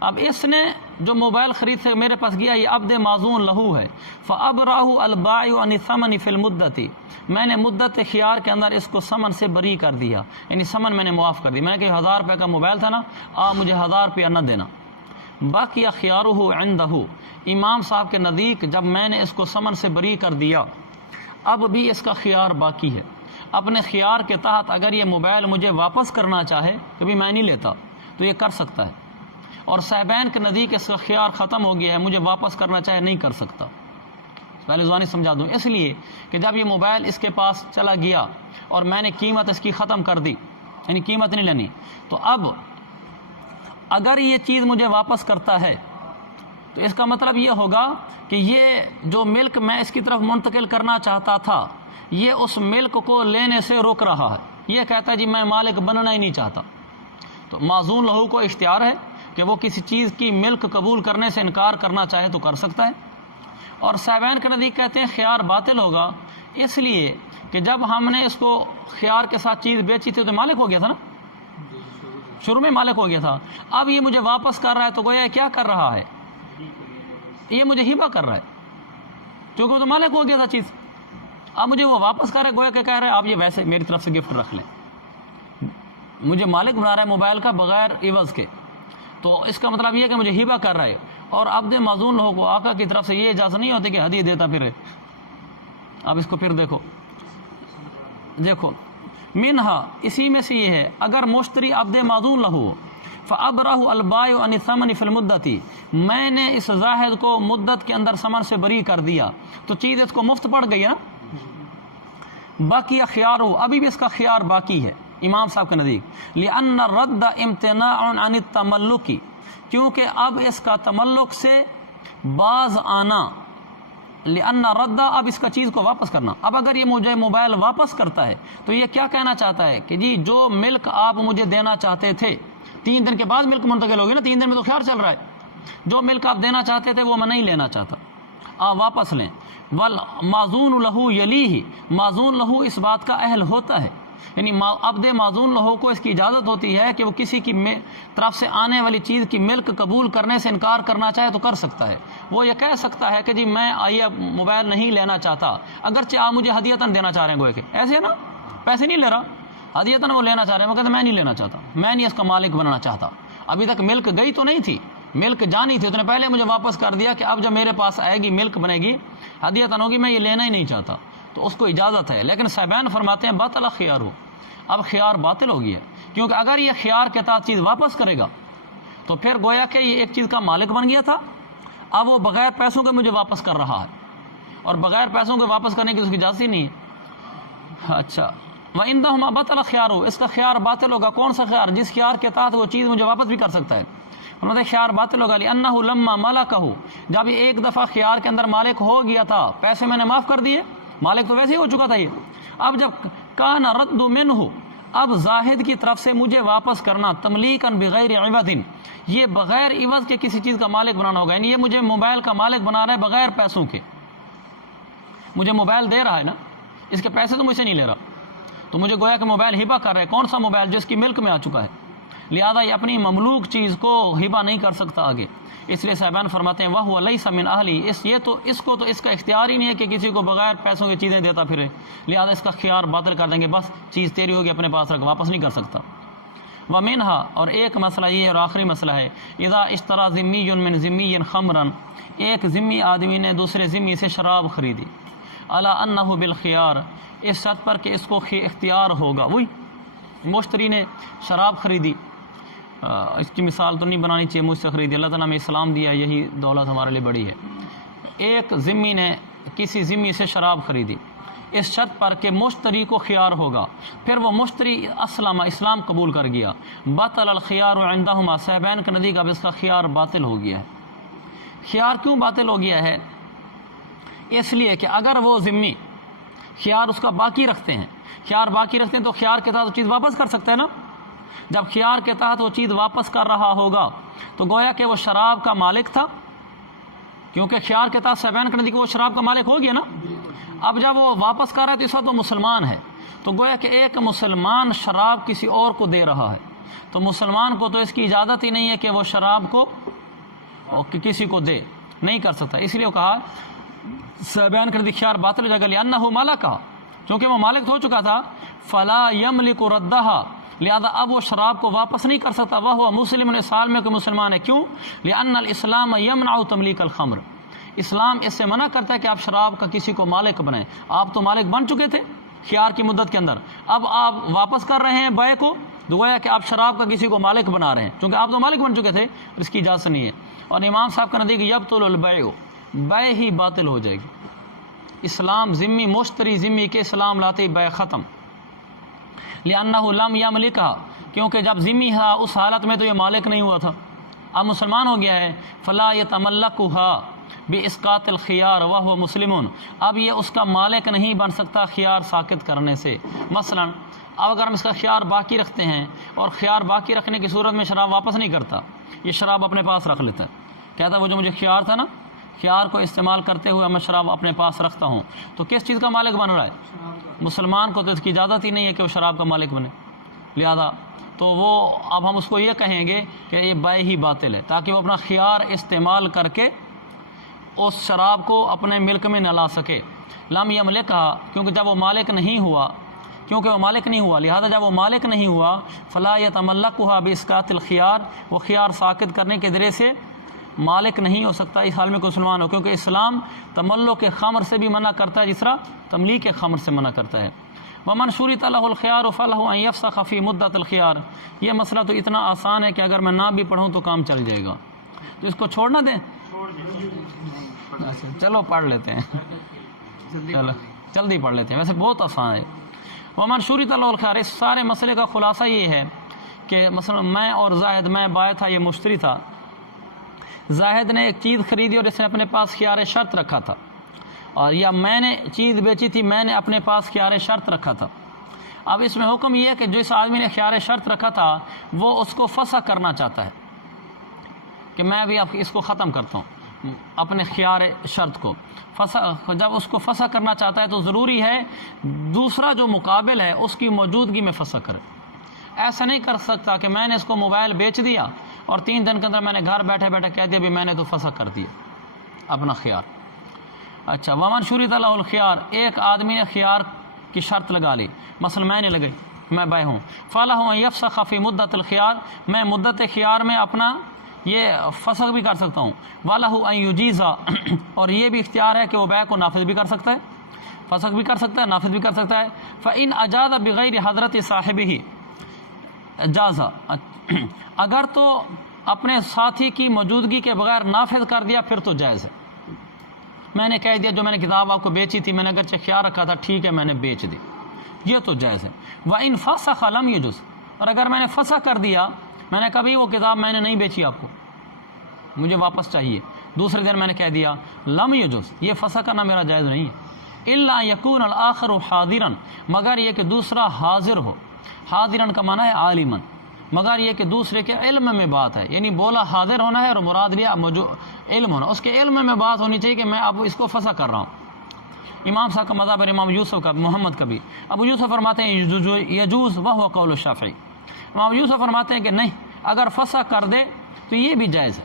اب اس نے جو موبائل خرید سے میرے پاس گیا یہ عبد معزون لہو ہے، فَأَبْرَأُ الْبَائِعُ عَنِ الثَّمَنِ فِي الْمُدَّةِ، میں نے مدت خیار کے اندر اس کو ثمن سے بری کر دیا، یعنی ثمن میں نے معاف کر دی، میں نے کہ 1000 روپے کا موبائل تھا نا، آپ مجھے 1000 روپیہ نہ دینا، باقی خیارہ عندہ، امام صاحب کے نزدیک جب میں نے اس کو ثمن سے بری کر دیا اب بھی اس کا خیار باقی ہے، اپنے خیار کے تحت اگر یہ موبائل مجھے واپس کرنا چاہے کبھی میں نہیں لیتا تو یہ کر سکتا ہے، اور صاحبین کے نزدیک اس کا خیار ختم ہو گیا ہے، مجھے واپس کرنا چاہے نہیں کر سکتا۔ پہلے زبانی سمجھا دوں، اس لیے کہ جب یہ موبائل اس کے پاس چلا گیا اور میں نے قیمت اس کی ختم کر دی، یعنی قیمت نہیں لینی، تو اب اگر یہ چیز مجھے واپس کرتا ہے تو اس کا مطلب یہ ہوگا کہ یہ جو ملک میں اس کی طرف منتقل کرنا چاہتا تھا یہ اس ملک کو لینے سے روک رہا ہے، یہ کہتا ہے جی میں مالک بننا ہی نہیں چاہتا، تو معزون لہو کو اختیار ہے کہ وہ کسی چیز کی ملک قبول کرنے سے انکار کرنا چاہے تو کر سکتا ہے، اور صاحبین کے نزدیک کہتے ہیں خیار باطل ہوگا اس لیے کہ جب ہم نے اس کو خیار کے ساتھ چیز بیچی تھی تو مالک ہو گیا تھا نا، شروع میں مالک ہو گیا تھا، اب یہ مجھے واپس کر رہا ہے تو گویا کیا کر رہا ہے، یہ مجھے ہبہ کر رہا ہے کیونکہ وہ تو مالک ہو گیا تھا چیز، اب مجھے وہ واپس کر رہا ہے، گویا کہ کہہ رہا ہے آپ یہ ویسے میری طرف سے گفٹ رکھ لیں، مجھے مالک بنا رہا ہے موبائل کا بغیر عوض کے، تو اس کا مطلب یہ ہے کہ مجھے ہبہ کر رہا ہے، اور عبد معزون لوگوں کو آقا کی طرف سے یہ اجازت نہیں ہوتی کہ ہدیہ دیتا پھر، اب اس کو پھر دیکھو منہا، اسی میں سے یہ ہے اگر مشتری عبد معزون لہو فَأَبْرَهُ الْبَائِعُ عَنِ الثَّمَنِ فِي الْمُدَّةِ، میں نے اس زاہد کو مدت کے اندر ثمن سے بری کر دیا تو چیز اس کو مفت پڑ گئی ہے نا، باقی خیارہ، ابھی بھی اس کا خیار باقی ہے امام صاحب کے نزدیک، لِأَنَّ الرَّدَّ امتناع عن التملک، کیونکہ اب اس کا تملک سے باز آنا، لِأَنَّ الرَّدَّ اب اس کا چیز کو واپس کرنا، اب اگر یہ مجھے موبائل واپس کرتا ہے تو یہ کیا کہنا چاہتا ہے کہ جی جو ملک آپ مجھے دینا چاہتے تھے، 3 دن کے بعد ملک منتقل ہوگی نا، 3 دن میں تو خیار چل رہا ہے، جو ملک آپ دینا چاہتے تھے وہ میں نہیں لینا چاہتا، آپ واپس لیں، والمعزون لہو یلیہ، معزون لہو اس بات کا اہل ہوتا ہے، یعنی عبد معزون لہو کو اس کی اجازت ہوتی ہے کہ وہ کسی کی طرف سے آنے والی چیز کی ملک قبول کرنے سے انکار کرنا چاہے تو کر سکتا ہے، وہ یہ کہہ سکتا ہے کہ جی میں یہ موبائل نہیں لینا چاہتا، اگرچہ آپ مجھے ہدیتاً دینا چاہ رہے ہیں، گویا کہ ایسے ہے نا، پیسے نہیں لے رہا، ہدیتاً وہ لینا چاہ رہے ہیں، وہ کہتے ہیں میں نہیں لینا چاہتا، میں نہیں اس کا مالک بننا چاہتا، ابھی تک ملک گئی تو نہیں تھی، ملک جانی تھی، تو نے پہلے مجھے واپس کر دیا کہ اب جب میرے پاس آئے گی ملک بنے گی ہدیتاً ہوگی، میں یہ لینا ہی نہیں چاہتا، تو اس کو اجازت ہے، لیکن صاحبین فرماتے ہیں باطل خیار ہو، اب خیار باطل ہو گیا، کیونکہ اگر یہ خیار کے تحت چیز واپس کرے گا تو پھر گویا کہ یہ ایک چیز کا مالک بن گیا تھا، اب وہ بغیر پیسوں کے مجھے واپس کر رہا ہے، اور بغیر پیسوں کے واپس کرنے کی اس کی اجازت ہی نہیں ہے۔ اچھا، وَإِنَّهُمَا بَطَلَ خِيَارُهُ، اس کا خیار باطل ہوگا، کون سا خیار؟ جس خیار کے تحت وہ چیز مجھے واپس بھی کر سکتا ہے، مطلب خیار باطل ہوگا، لِأَنَّهُ لَمَّا مَلَكَهُ، جب یہ ایک دفعہ خیار کے اندر مالک ہو گیا تھا، پیسے میں نے معاف کر دیے، مالک تو ویسے ہی ہو چکا تھا یہ، اب جب کان رد منہ، اب زاہد کی طرف سے مجھے واپس کرنا، تملیکاً بغیر عوض، یہ بغیر عوض کے کسی چیز کا مالک بنانا ہوگا، یعنی یہ مجھے موبائل کا مالک بنا رہا ہے بغیر پیسوں کے، مجھے موبائل دے رہا ہے نا، اس کے پیسے تو مجھ سے نہیں لے رہا، تو مجھے گویا کہ موبائل ہبہ کر رہا ہے، کون سا موبائل؟ جس کی ملک میں آ چکا ہے، لہذا یہ اپنی مملوک چیز کو ہبہ نہیں کر سکتا آگے، اس لیے صاحبان فرماتے ہیں وَهُوَ لَيْسَ مِنْ أَهْلِهِ، اس کا اختیار ہی نہیں ہے کہ کسی کو بغیر پیسوں کی چیزیں دیتا پھرے، لہذا اس کا خیار باطل کر دیں گے، بس چیز تیری ہوگی، اپنے پاس رکھ، واپس نہیں کر سکتا۔ وَمِنْهَا، اور ایک مسئلہ یہ اور آخری مسئلہ ہے، اذا اشترى ذمی من ذمی خمرا، ایک ذمی آدمی نے دوسرے ذمی سے شراب خریدی، علی انہ بالخیار، اس شرط پر کہ اس کو اختیار ہوگا، وہی مشتری نے شراب خریدی، اس کی مثال تو نہیں بنانی چاہیے، مجھ سے خریدی، اللہ تعالیٰ نے اسلام دیا، یہی دولت ہمارے لیے بڑی ہے، ایک ذمی نے کسی ذمی سے شراب خریدی اس شرط پر کہ مشتری کو خیار ہوگا، پھر وہ مشتری اسلام قبول کر گیا، بطل الخیار عندہما، صاحبین کے نزدیک اب اس کا خیار باطل ہو گیا ہے۔ خیار کیوں باطل ہو گیا ہے؟ اس لیے کہ اگر وہ ذمی خیار اس کا باقی رکھتے ہیں، خیار باقی رکھتے ہیں تو خیار کے تحت وہ چیز واپس کر سکتے ہیں نا، جب خیار کے تحت وہ چیز واپس کر رہا ہوگا تو گویا کہ وہ شراب کا مالک تھا، کیونکہ خیار کے تحت صاحبین کے نزدیک وہ شراب کا مالک ہو گیا نا، اب جب وہ واپس کر رہا ہے تو اس وقت وہ مسلمان ہے، تو گویا کہ ایک مسلمان شراب کسی اور کو دے رہا ہے تو مسلمان کو تو اس کی اجازت ہی نہیں ہے کہ وہ شراب کو کسی کو دے، نہیں کر سکتا۔ اس لیے کہا بیان کر دی خیار باطل جگہ لأنہ مالکہ، کیونکہ وہ مالک ہو چکا تھا، فلا یملک ردہا، لہذا اب وہ شراب کو واپس نہیں کر سکتا، وہ مسلم اس حال میں کہ مسلمان ہے۔ کیوں؟ لأن الاسلام یمنع تملیک الخمر، اسلام اس سے منع کرتا ہے کہ آپ شراب کا کسی کو مالک بنائیں۔ آپ تو مالک بن چکے تھے خیار کی مدت کے اندر، اب آپ واپس کر رہے ہیں بیع کو، گویا کہ آپ شراب کا کسی کو مالک بنا رہے ہیں، کیونکہ آپ تو مالک بن چکے تھے، اس کی اجازت نہیں ہے۔ اور امام صاحب کا نزدیک یبطل البیع، بیع ہی باطل ہو جائے گی۔ اسلام ذمی مشتری ذمی کے اسلام لاتے ہی بیع ختم، لأنہ لم یملکہ، کیونکہ جب ذمی تھا اس حالت میں تو یہ مالک نہیں ہوا تھا، اب مسلمان ہو گیا ہے۔ فلا یتملکھا باسقاط الخیار وہو مسلم، اب یہ اس کا مالک نہیں بن سکتا خیار ساقط کرنے سے۔ مثلا اب اگر ہم اس کا خیار باقی رکھتے ہیں اور خیار باقی رکھنے کی صورت میں شراب واپس نہیں کرتا، یہ شراب اپنے پاس رکھ لیتا ہے، کہتا ہے وہ جو مجھے خیار تھا نا، خیار کو استعمال کرتے ہوئے میں شراب اپنے پاس رکھتا ہوں، تو کس چیز کا مالک بن رہا ہے؟ مسلمان کو تو اس کی اجازت ہی نہیں ہے کہ وہ شراب کا مالک بنے، لہذا تو وہ اب ہم اس کو یہ کہیں گے کہ یہ بیع ہی باطل ہے، تاکہ وہ اپنا خیار استعمال کر کے اس شراب کو اپنے ملک میں نہ لا سکے۔ لم یملکھا، کیونکہ جب وہ مالک نہیں ہوا، لہذا جب وہ مالک نہیں ہوا، فلا یتملکھا باسقاط الخیار، وہ خیار ساقط کرنے کے ذریعے سے مالک نہیں ہو سکتا اس حال میں کوئی مسلمان ہو، کیونکہ اسلام تملک خمر سے بھی منع کرتا ہے جس طرح تملیک خمر سے منع کرتا ہے۔ ومن شرط لہ الخیار فلہ ان یفسخ فی مدت الخیار، یہ مسئلہ تو اتنا آسان ہے کہ اگر میں نہ بھی پڑھوں تو کام چل جائے گا، تو اس کو چھوڑنا دیں؟ چلو پڑھ لیتے ہیں، چلو جلدی پڑھ لیتے ہیں، ویسے بہت آسان ہے۔ ومن شرط لہ الخیار، اس سارے مسئلے کا خلاصہ یہ ہے کہ مثلا میں اور زاہد، میں بائع تھا، یہ مشتری تھا، زاہد نے ایک چیز خریدی اور اس نے اپنے پاس خیار شرط رکھا تھا، اور یا میں نے چیز بیچی تھی، میں نے اپنے پاس خیار شرط رکھا تھا۔ اب اس میں حکم یہ ہے کہ جس آدمی نے خیار شرط رکھا تھا وہ اس کو فسخ کرنا چاہتا ہے کہ میں بھی اس کو ختم کرتا ہوں، اپنے خیار شرط کو جب اس کو فسخ کرنا چاہتا ہے تو ضروری ہے دوسرا جو مقابل ہے اس کی موجودگی میں فسخ کرے۔ ایسا نہیں کر سکتا کہ میں نے اس کو موبائل بیچ دیا اور 3 دن کے اندر میں نے گھر بیٹھے بیٹھے کہہ دیا بھی میں نے تو فسخ کر دیا اپنا خیار۔ اچھا، ومن شرط لہ الخیار، ایک آدمی نے خیار کی شرط لگا لی، مثلا میں نے لگائی، میں بائع ہوں، فلہ ان یفسخ فی مدت الخیار، میں مدت خیار میں اپنا یہ فسخ بھی کر سکتا ہوں، وَلَهُ أَن يُجِيزَ، اور یہ بھی اختیار ہے کہ وہ بیع کو نافذ بھی کر سکتا ہے، فسخ بھی کر سکتا ہے، نافذ بھی کر سکتا ہے۔ فَإِنْ أَجَازَ بِغَيْرِ حضرت صاحبہ جازا، اگر تو اپنے ساتھی کی موجودگی کے بغیر نافذ کر دیا پھر تو جائز ہے۔ میں نے کہہ دیا جو میں نے کتاب آپ کو بیچی تھی، میں نے اگرچہ خیال رکھا تھا، ٹھیک ہے میں نے بیچ دی، یہ تو جائز ہے۔ وَإِنْ فَسَخَ لَمْ يَجُزْ، اور اگر میں نے فسخ کر دیا، میں نے کبھی وہ کتاب میں نے نہیں بیچی آپ کو، مجھے واپس چاہیے، دوسرے دن میں نے کہہ دیا لم یجوز، یہ فسخ کرنا میرا جائز نہیں ہے، الا یکون الآخر حاضرا، مگر یہ کہ دوسرا حاضر ہو، حاضرا کا معنی ہے عالما، مگر یہ کہ دوسرے کے علم میں بات ہے، یعنی بولا حاضر ہونا ہے اور مراد لیا علم ہونا، اس کے علم میں بات ہونی چاہیے کہ میں اب اس کو فسخ کر رہا ہوں۔ امام صاحب کا مذہب ہے، امام یوسف کا، محمد کا بھی، ابو یوسف فرماتے ہیں یجوز وہو قول الشافعی، امام یوسف فرماتے ہیں کہ نہیں، اگر فسخ کر دے تو یہ بھی جائز ہے،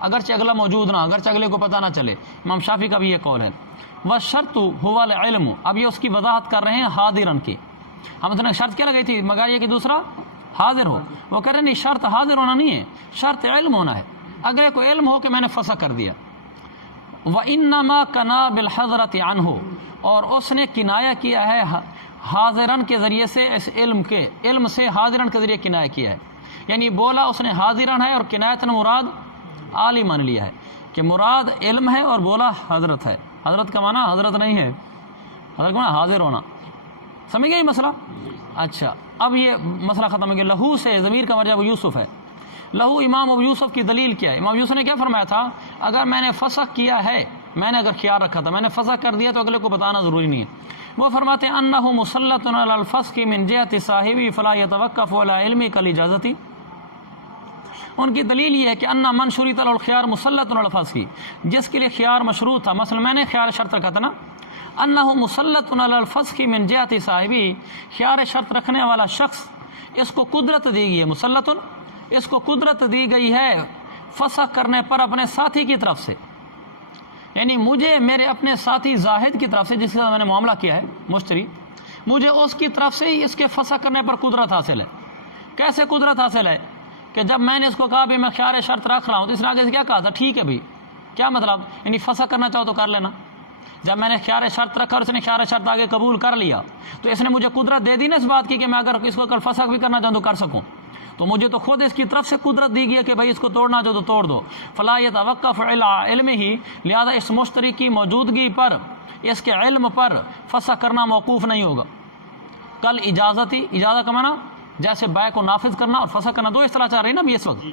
اگرچہ اگلا موجود نہ، اگرچہ اگلے کو پتہ نہ چلے، امام شافعی کا بھی یہ قول ہے۔ والشرط هو العلم، اب یہ اس کی وضاحت کر رہے ہیں حاضرن کی، ہم نے شرط کیا لگائی تھی، مگر یہ کہ دوسرا حاضر ہو، وہ کہہ رہے ہیں نہیں، شرط حاضر ہونا نہیں ہے، شرط علم ہونا ہے، اگلے کو علم ہو کہ میں نے فسخ کر دیا۔ وَإِنَّمَا كَنَا بِالْحَضْرَةِ عَنْهُ، اور اس نے کنایہ کیا ہے حاضرن کے ذریعے سے، اس علم سے حاضرن کے ذریعے کنایہ کیا ہے، یعنی بولا اس نے حاضرن ہے اور کنایتن مراد عالمن لیا ہے، کہ مراد علم ہے اور بولا حضرت ہے، حضرت کا معنی حضرت نہیں ہے، حضرت کا معنی حاضر ہونا، سمجھ گئے یہ مسئلہ؟ اچھا، اب یہ مسئلہ ختم ہو گیا۔ لہو سے ضمیر کا مرجع ابو یوسف ہے، لہو امام ابو یوسف کی دلیل کیا ہے؟ امام یوسف نے کیا فرمایا تھا، اگر میں نے فسخ کیا ہے، میں نے اگر خیال رکھا تھا، میں نے فسخ کر دیا تو اگلے کو بتانا ضروری نہیں ہے۔ وہ فرماتے ہیں انہ مسلط علی الفسق من جہت صاحبی فلا یتوقف علی علمی کالاجازتی، ان کی دلیل یہ ہے کہ انہ من شرط الخیار مسلط علی الفسق، جس کے لیے خیار مشروط تھا، مثلا میں نے خیار شرط رکھا تھا نا، انہ مسلط علی الفسخ من جہت صاحبی، خیار شرط رکھنے والا شخص اس کو قدرت دی گئی ہے، مسلط اس کو قدرت دی گئی ہے فسخ کرنے پر اپنے ساتھی کی طرف سے، یعنی مجھے میرے اپنے ساتھی زاہد کی طرف سے جس کے ساتھ میں نے معاملہ کیا ہے مشتری، مجھے اس کی طرف سے ہی اس کے فسخ کرنے پر قدرت حاصل ہے۔ کیسے قدرت حاصل ہے کہ جب میں نے اس کو کہا بھی میں خیار شرط رکھ رہا ہوں تو اس نے آگے سے کیا کہا تھا، ٹھیک ہے بھائی، کیا مطلب، یعنی فسخ کرنا چاہو تو کر لینا۔ جب میں نے خیار شرط رکھا اور اس نے خیار شرط آگے قبول کر لیا تو اس نے مجھے قدرت دے دی نا اس بات کی کہ میں اگر اس کو کل فسخ بھی کرنا چاہوں تو کر سکوں، تو مجھے تو خود اس کی طرف سے قدرت دی گئی ہے کہ بھائی اس کو توڑنا چاہو تو توڑ دو۔ فلا یتوقف علی علم ہی، لہذا اس مشتری کی موجودگی پر، اس کے علم پر فسخ کرنا موقوف نہیں ہوگا۔ کل اجازتی، اجازت کا معنی جیسے بیع کو نافذ کرنا اور فسخ کرنا، دو اصطلاح چل رہی نا بھی اس وقت،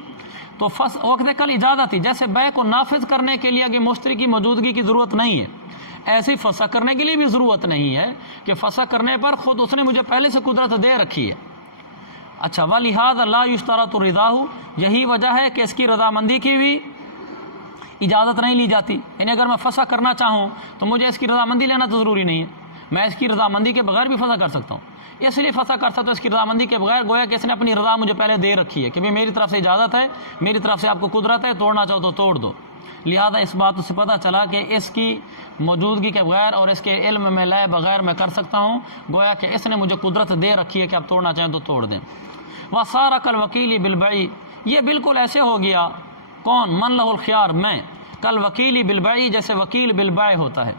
تو وقت کل اجازتی جیسے بیع کو نافذ کرنے کے لیے کہ مشتری کی موجودگی کی ضرورت نہیں ہے، ایسی فسخ کرنے کے لیے بھی ضرورت نہیں ہے کہ فسخ کرنے پر خود اس نے مجھے پہلے سے قدرت دے رکھی ہے۔ اچھا، وَلِهَذَا لَا يُشْتَرَطُ رِضَاهُ، یہی وجہ ہے کہ اس کی رضامندی کی بھی اجازت نہیں لی جاتی، یعنی اگر میں فسخ کرنا چاہوں تو مجھے اس کی رضامندی لینا تو ضروری نہیں ہے، میں اس کی رضامندی کے بغیر بھی فسخ کر سکتا ہوں۔ اس لیے فسخ کر سکتا ہوں اس کی رضامندی کے بغیر، گویا کہ اس نے اپنی رضا مجھے پہلے دے رکھی ہے کہ بھئی میری طرف سے اجازت ہے، میری طرف سے آپ کو قدرت ہے، توڑنا چاہو تو توڑ دو۔ لہذا اس بات سے پتہ چلا کہ اس کی موجودگی کے بغیر اور اس کے علم میں لائے بغیر میں کر سکتا ہوں، گویا کہ اس نے مجھے قدرت دے رکھی ہے کہ آپ توڑنا چاہیں تو توڑ دیں۔ وَصَارَ كَالْوَكِيلِ بِالْبَيْعِ، یہ بالکل ایسے ہو گیا، کون، من لہ الخیار، میں، کالوکیل بالبیع، جیسے وکیل بالبیع ہوتا ہے،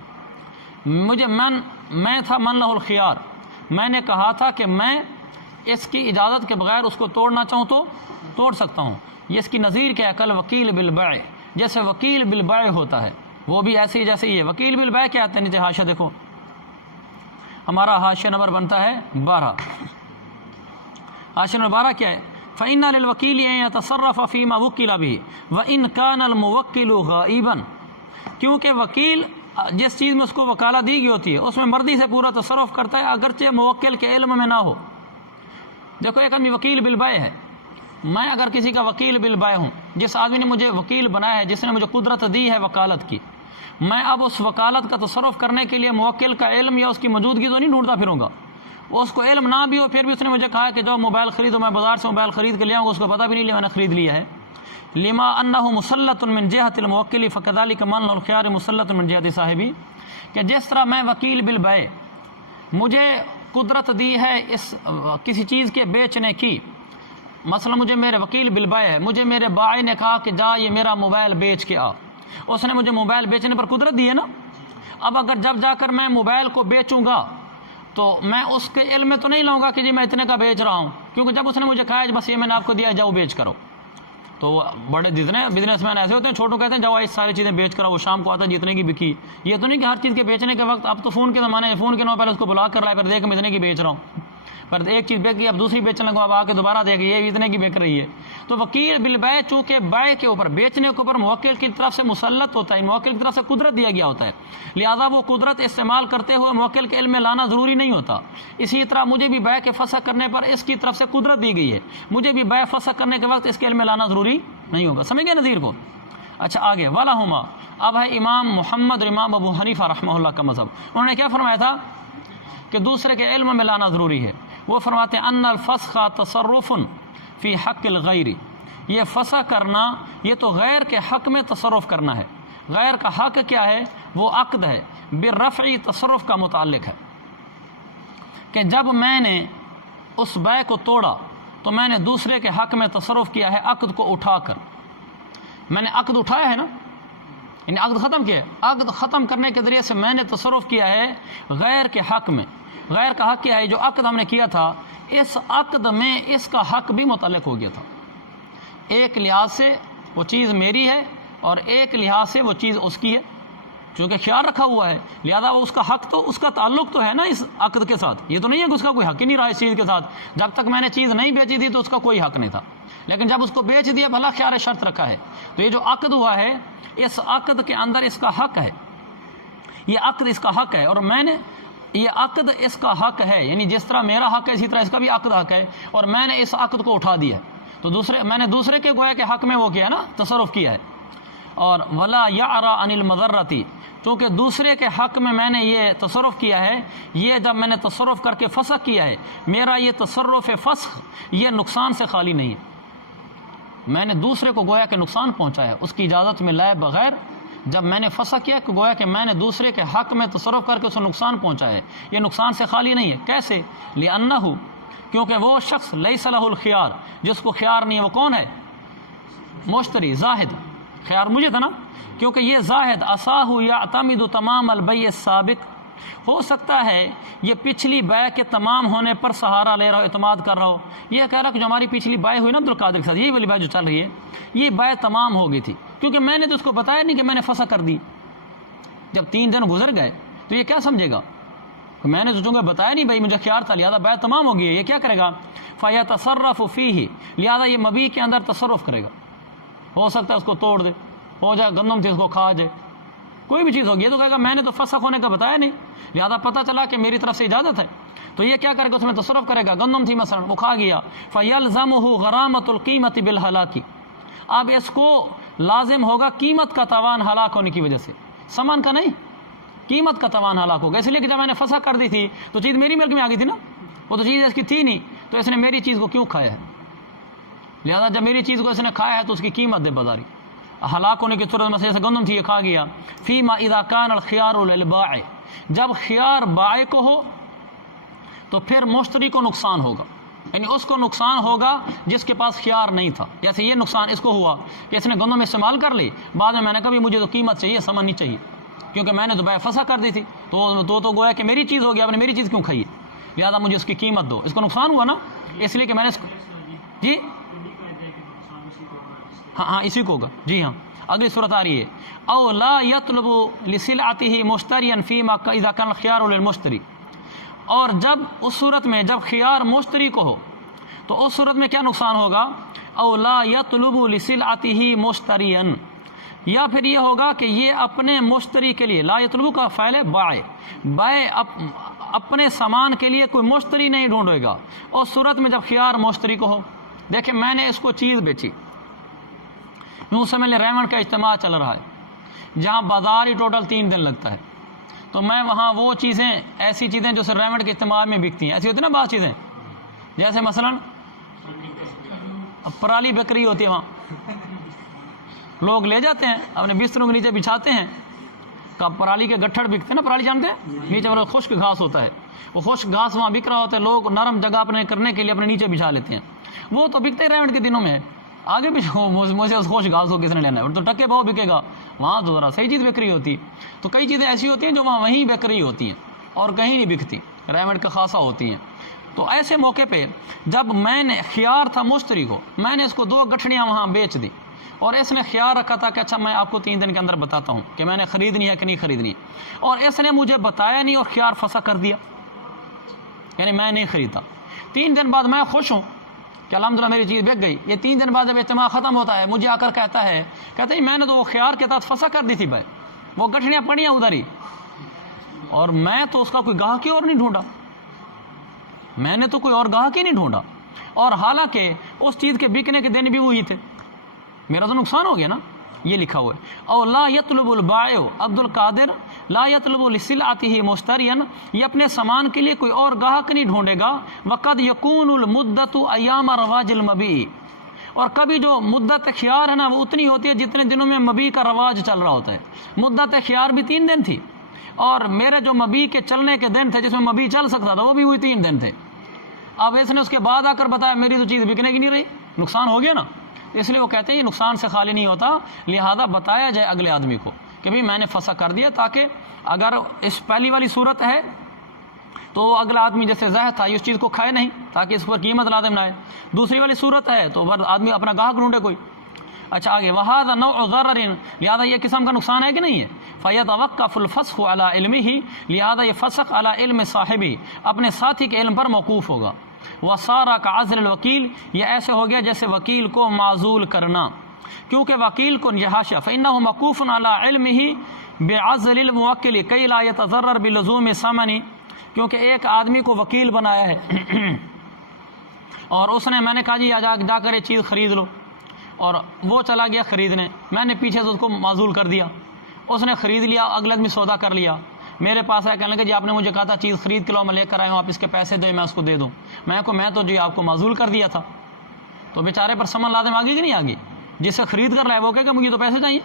مجھے میں تھا من لہ الخیار، میں نے کہا تھا کہ میں اس کی اجازت کے بغیر اس کو توڑنا چاہوں تو توڑ سکتا ہوں۔ یہ اس کی نظیر کیا ہے، کالوکیل بالبیع، جیسے وکیل بالبیع ہوتا ہے، وہ بھی ایسے ہی جیسے یہ وکیل بالبیع کیا آتے ہیں، نیچے حاشیہ دیکھو، ہمارا حاشیہ نمبر بنتا ہے 12، حاشیہ نمبر 12 کیا ہے، فَإِنَّ لِلْوَكِيلِ أَن يَتَصَرَّفَ فِي مَا وُكِّلَ بِهِ وَإِنْ كَانَ الْمُوَكِّلُ غَائِبًا، کیونکہ وکیل جس چیز میں اس کو وکالت دی گئی ہوتی ہے اس میں مرضی سے پورا تصرف کرتا ہے اگرچہ موکل کے علم میں نہ ہو۔ دیکھو ایک آدمی وکیل بالبیع ہے، میں اگر کسی کا وکیل بالبیع ہوں، جس آدمی نے مجھے وکیل بنایا ہے، جس نے مجھے قدرت دی ہے وکالت کی، میں اب اس وکالت کا تصرف کرنے کے لیے موکل کا علم یا اس کی موجودگی تو نہیں ڈھونڈتا پھروں گا، اس کو علم نہ بھی ہو پھر بھی اس نے مجھے کہا کہ جاؤ موبائل خریدو، میں بازار سے موبائل خرید کے لے آؤں گا، اس کو پتہ بھی نہیں لیا میں نے خرید لیا ہے۔ لما انہ مسلط من جہت الموکل فکذلک من لہ الخیار مسلط من جہت صاحبی، کہ جس طرح میں وکیل بالبیع، مجھے قدرت دی ہے اس کسی چیز کے بیچنے کی، مثلا مجھے میرے وکیل بالبیع ہے، مجھے میرے بائی نے کہا کہ جا یہ میرا موبائل بیچ کے آ، اس نے مجھے موبائل بیچنے پر قدرت دی ہے نا، اب اگر جب جا کر میں موبائل کو بیچوں گا تو میں اس کے علم میں تو نہیں لاؤں گا کہ جی میں اتنے کا بیچ رہا ہوں، کیونکہ جب اس نے مجھے کہا ہے بس یہ میں نے آپ کو دیا ہے جاؤ بیچ کرو، تو بڑے جتنے بزنس مین ایسے ہوتے ہیں چھوٹوں کہتے ہیں جاؤ اس ساری چیزیں بیچ کر وہ شام کو آتا ہے جتنے کی بکی، یہ تو نہیں کہ ہر چیز کے بیچنے کے وقت، اب تو فون کے زمانے میں فون کے نام پہلے اس کو بلاک کر رہا ہے، پھر دیکھ میں اتنے کی بیچ رہا ہوں، پر ایک چیز بیچ گئی اب دوسری بیچنے لگا، اب آ کے دوبارہ دیکھ یہ اتنے کی بک رہی ہے۔ تو وکیل بالبیع چونکہ بیع کے اوپر، بیچنے کے اوپر موکل کی طرف سے مسلط ہوتا ہے، موکل کی طرف سے قدرت دیا گیا ہوتا ہے، لہذا وہ قدرت استعمال کرتے ہوئے موکل کے علم میں لانا ضروری نہیں ہوتا۔ اسی طرح مجھے بھی بیع کے فسخ کرنے پر اس کی طرف سے قدرت دی گئی ہے، مجھے بھی بیع فسخ کرنے کے وقت اس کے علم میں لانا ضروری نہیں ہوگا۔ سمجھ گئے نظیر کو؟ اچھا آگے وَلَهُمَا، اب ہے امام محمد اور امام ابو حنیفہ رحمہ اللہ کا مذہب، انہوں نے کیا فرمایا تھا کہ دوسرے کے علم میں لانا ضروری ہے، وہ فرماتے ہیں ان الفسخ تصرف فی حق الغیر، یہ فسخ کرنا یہ تو غیر کے حق میں تصرف کرنا ہے، غیر کا حق کیا ہے، وہ عقد ہے، بالرفع تصرف کا متعلق ہے، کہ جب میں نے اس بیع کو توڑا تو میں نے دوسرے کے حق میں تصرف کیا ہے عقد کو اٹھا کر، میں نے عقد اٹھایا ہے نا، یعنی عقد ختم کیا ہے، عقد ختم کرنے کے ذریعے سے میں نے تصرف کیا ہے غیر کے حق میں۔ غیر کا حق کیا ہے، جو عقد ہم نے کیا تھا اس عقد میں اس کا حق بھی متعلق ہو گیا تھا، ایک لحاظ سے وہ چیز میری ہے اور ایک لحاظ سے وہ چیز اس کی ہے، چونکہ خیال رکھا ہوا ہے لہذا وہ اس کا حق تو اس کا تعلق تو ہے نا اس عقد کے ساتھ، یہ تو نہیں ہے کہ اس کا کوئی حق ہی نہیں رہا اس چیز کے ساتھ، جب تک میں نے چیز نہیں بیچی تھی تو اس کا کوئی حق نہیں تھا، لیکن جب اس کو بیچ دیا بھلا خیال شرط رکھا ہے، تو یہ جو عقد ہوا ہے اس عقد کے اندر اس کا حق ہے، یہ عقد اس کا حق ہے، اور میں نے یہ عقد اس کا حق ہے، یعنی جس طرح میرا حق ہے اسی طرح اس کا بھی عقد حق ہے، اور میں نے اس عقد کو اٹھا دیا تو میں نے دوسرے کے گویا کے حق میں وہ کیا ہے نا تصرف کیا ہے۔ اور ولا یعرى عن المضرۃ، چونکہ دوسرے کے حق میں نے یہ تصرف کیا ہے، یہ جب میں نے تصرف کر کے فسخ کیا ہے، میرا یہ تصرف فسخ یہ نقصان سے خالی نہیں ہے۔ میں نے دوسرے کو گویا کہ نقصان پہنچایا اس کی اجازت میں لائے بغیر، جب میں نے فسخ کیا کہ گویا کہ میں نے دوسرے کے حق میں تصرف کر کے اسے نقصان پہنچایا ہے، یہ نقصان سے خالی نہیں ہے۔ کیسے؟ لِأَنَّهُ، کیونکہ وہ شخص لَيْسَ لَهُ الْخِيَارُ، جس کو خیار نہیں ہے، وہ کون ہے؟ مشتری، زاہد۔ خیار مجھے تھا نا، کیونکہ یہ زاہد اصاہ یعتمد تمام البیع السابق، ہو سکتا ہے یہ پچھلی بیع کے تمام ہونے پر سہارا لے رہا ہو، اعتماد کر رہا ہو، یہ کہہ رہا کہ جو ہماری پچھلی بیع ہوئی نا عبدالقادر کے ساتھ، یہی والی بیع جو چل رہی ہے، یہ بیع تمام ہو گئی تھی، کیونکہ میں نے تو اس کو بتایا نہیں کہ میں نے فسخ کر دی۔ جب 3 دن گزر گئے تو یہ کیا سمجھے گا؟ میں نے تو چونکہ بتایا نہیں بھائی مجھے خیار تھا، لہٰذا بیع تمام ہو گئی ہے، یہ کیا کرے گا؟ فَيَتَصَرَّفُ فِيهِ، لہٰذا یہ مبیع کے اندر تصرف کرے گا۔ ہو سکتا ہے اس کو توڑ دے، ہو جائے گندم تھی اس کو کھا جائے، کوئی بھی چیز ہوگی، یہ تو کہے گا میں نے تو فسخ ہونے کا بتایا نہیں، لہذا پتہ چلا کہ میری طرف سے اجازت ہے، تو یہ کیا کرے گا؟ اس میں تصرف کرے گا۔ گندم تھی مثلا، وہ کھا گیا، فَيَلْزَمُهُ غَرَامَةُ الْقِيمَةِ بِالْهَلَاكِ، اب اس کو لازم ہوگا قیمت کا تاوان ہلاک ہونے کی وجہ سے، سامان کا نہیں، قیمت کا تاوان ہلاک ہوگا، اس لیے کہ جب میں نے فسخ کر دی تھی تو چیز میری ملک میں آ گئی تھی نا، وہ تو چیز اس کی تھی نہیں، تو اس نے میری چیز کو کیوں کھایا ہے؟ لہذا جب میری چیز کو اس نے کھایا ہے تو اس کی قیمت دے بازاری، ہلاک ہونے کی صورت میں جیسے گندم تھی یہ کھا گیا۔ فیما اذا کان الخیار للبائع، جب خیار بائع کو ہو تو پھر مشتری کو نقصان ہوگا، یعنی اس کو نقصان ہوگا جس کے پاس خیار نہیں تھا۔ جیسے یہ نقصان اس کو ہوا کہ اس نے گندم استعمال کر لی، بعد میں نے کہا مجھے تو قیمت چاہیے، سامان نہیں چاہیے، کیونکہ میں نے تو بیع فسخ کر دی تھی، تو گویا کہ میری چیز ہو گیا، آپ نے میری چیز کیوں کھائی ہے، لہٰذا مجھے اس کی قیمت دو، اس کو نقصان ہوا نا، اس لیے کہ میں نے جی ہاں اسی کو ہوگا، جی ہاں۔ اگلی صورت آ رہی ہے او لا یطلب لسلعته مشتریا فیما اذا کان الخيار للمشتری، اور جب اس صورت میں جب خیار مشتری کو ہو تو اس صورت میں کیا نقصان ہوگا؟ او لا یطلب لسلعته مشتریا، یا پھر یہ ہوگا کہ یہ اپنے مشتری کے لیے، لا یطلب کا فعل ہے بائع اپنے سامان کے لیے کوئی مشتری نہیں ڈھونڈے گا اس صورت میں جب خیار مشتری کو ہو۔ دیکھیں میں نے اس کو چیز بیچی، یوں سمجھ لیں ریمنڈ کا اجتماع چل رہا ہے جہاں بازار ہی ٹوٹل 3 دن لگتا ہے، تو میں وہاں وہ چیزیں ایسی چیزیں جو صرف ریمنڈ کے اجتماع میں بکتی ہیں، ایسی ہوتی ہیں نا بعض چیزیں، جیسے مثلا پرالی بکری ہوتی ہے، وہاں لوگ لے جاتے ہیں اپنے بستروں کے نیچے بچھاتے ہیں، پرالی کے گٹھڑ بکتے ہیں نا، پرالی جانتے ہیں، نیچے والا خشک گھاس ہوتا ہے، وہ خشک گھاس وہاں بک رہا ہوتا ہے، لوگ نرم جگہ اپنے کرنے کے لیے اپنے نیچے بچھا لیتے ہیں، وہ تو بکتے ریمنڈ کے دنوں میں ہے، آگے بھی مجھے اس خوش گھاس کو کس نے لینا ہے، اور تو ٹکے بہو بکے گا، وہاں تو ذرا صحیح چیز بک رہی ہوتی ہے۔ تو کئی چیزیں ایسی ہوتی ہیں جو وہاں وہیں بک رہی ہوتی ہیں اور کہیں نہیں بکتی، ریمنڈ کا خاصہ ہوتی ہیں۔ تو ایسے موقع پہ جب میں نے خیار تھا مشتری کو، میں نے اس کو 2 گٹھڑیاں وہاں بیچ دی، اور اس نے خیال رکھا تھا کہ اچھا میں آپ کو 3 دن کے اندر بتاتا ہوں کہ میں نے خریدنی ہے کہ نہیں خریدنی، اور اس نے مجھے بتایا نہیں اور خیار فسخ کر دیا، یعنی میں نہیں خریدا۔ 3 دن بعد میں خوش ہوں کہ الحمدللہ میری چیز بک گئی، یہ 3 دن بعد جب اجتماع ختم ہوتا ہے مجھے آ کر کہتا ہے میں نے تو وہ خیار کے ساتھ فسخ کر دی تھی بھائی، وہ گٹھڑیاں پڑی ہیں ادھر ہی، اور میں تو اس کا کوئی گاہک ہی اور نہیں ڈھونڈا، میں نے تو کوئی اور گاہک ہی نہیں ڈھونڈا، اور حالانکہ اس چیز کے بکنے کے دن بھی وہی تھے، میرا تو نقصان ہو گیا نا۔ یہ لکھا ہوا ہے او لا یطلب البائع عبد القادر لا یطلب لسلعته مشتریا، یہ اپنے سامان کے لیے کوئی اور گاہک نہیں ڈھونڈے گا، وقد یکون المدت ایام رواج المبیع، اور کبھی جو مدت خیار ہے نا وہ اتنی ہوتی ہے جتنے دنوں میں مبیع کا رواج چل رہا ہوتا ہے، مدت خیار بھی 3 دن تھی، اور میرے جو مبیع کے چلنے کے دن تھے جس میں مبیع چل سکتا تھا وہ بھی ہوئی 3 دن تھے، اب اس نے اس کے بعد آ کر بتایا میری تو چیز بکنے کی نہیں رہی، نقصان ہو گیا نا، اس لیے وہ کہتے ہیں یہ نقصان سے خالی نہیں ہوتا، لہذا بتایا جائے اگلے آدمی کو کہ بھئی میں نے فسخ کر دیا، تاکہ اگر اس پہلی والی صورت ہے تو اگلا آدمی جیسے زہد تھا یہ اس چیز کو کھائے نہیں تاکہ اس پر قیمت لازم نہ آئے، دوسری والی صورت ہے تو آدمی اپنا گاہک ڈھونڈے کوئی۔ اچھا آگے وَهَذَا نَوْعُ ضَرَرٍ، لہذا یہ قسم کا نقصان ہے کہ نہیں ہے، فَيَتَوَقَّفُ الْفَسْخُ عَلَى عِلْمِهِ، لہذا یہ فسخ علی علم صاحبہ، اپنے ساتھی کے علم پر موقوف ہوگا۔ وَصَارَ كَعَزْلِ الْوَكِيلِ، یہ ایسے ہو گیا جیسے وکیل کو معزول کرنا، کیونکہ وکیل کو یہ حاشیہ فإنه موقوف على علمه بعزل الموکل کئی لا يتضرر بلزوم ثمن، کیونکہ ایک آدمی کو وکیل بنایا ہے اور اس نے میں نے کہا جی جا کر یہ چیز خرید لو، اور وہ چلا گیا خریدنے، میں نے پیچھے سے اس کو معزول کر دیا، اس نے خرید لیا، اگلے آدمی سودا کر لیا، میرے پاس ہے، کہنے لگا جی آپ نے مجھے کہا تھا چیز خرید کے لاؤ، میں لے کر آیا ہوں، آپ اس کے پیسے دو، میں اس کو دے دوں. میں تو جی آپ کو معزول کر دیا تھا. تو بیچارے پر سمن لازم آگے کہ نہیں آگے؟ جس سے خرید کر رہا ہے وہ کہے کہ مجھے تو پیسے چاہیے.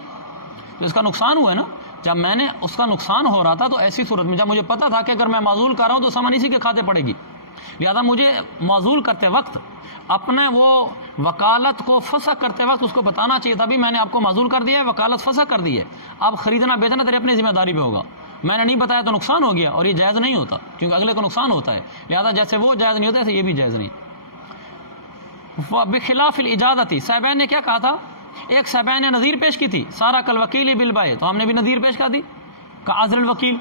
تو اس کا نقصان ہوا ہے نا. جب میں نے اس کا نقصان ہو رہا تھا تو ایسی صورت میں جب مجھے پتا تھا کہ اگر میں معزول کر رہا ہوں تو سمن اسی کے کھاتے پڑے گی، لہٰذا مجھے معزول کرتے وقت اپنے وہ وکالت کو فسخ کرتے وقت اس کو بتانا چاہیے تھا بھی میں نے آپ کو معزول کر دیا ہے، وکالت فسخ کر دی ہے، اب خریدنا بیچنا تیرے اپنی ذمہ داری پہ ہوگا. میں نے نہیں بتایا تو نقصان ہو گیا، اور یہ جائز نہیں ہوتا کیونکہ اگلے کو نقصان ہوتا ہے، لہذا جیسے وہ جائز نہیں ہوتا ایسے یہ بھی جائز نہیں. بخلاف الاجازتی، صاحبین نے کیا کہا تھا؟ ایک صاحبین نے نظیر پیش کی تھی، سارا کل وکیل بالبائے، تو ہم نے بھی نظیر پیش کر دی کہ عذر الوکیل.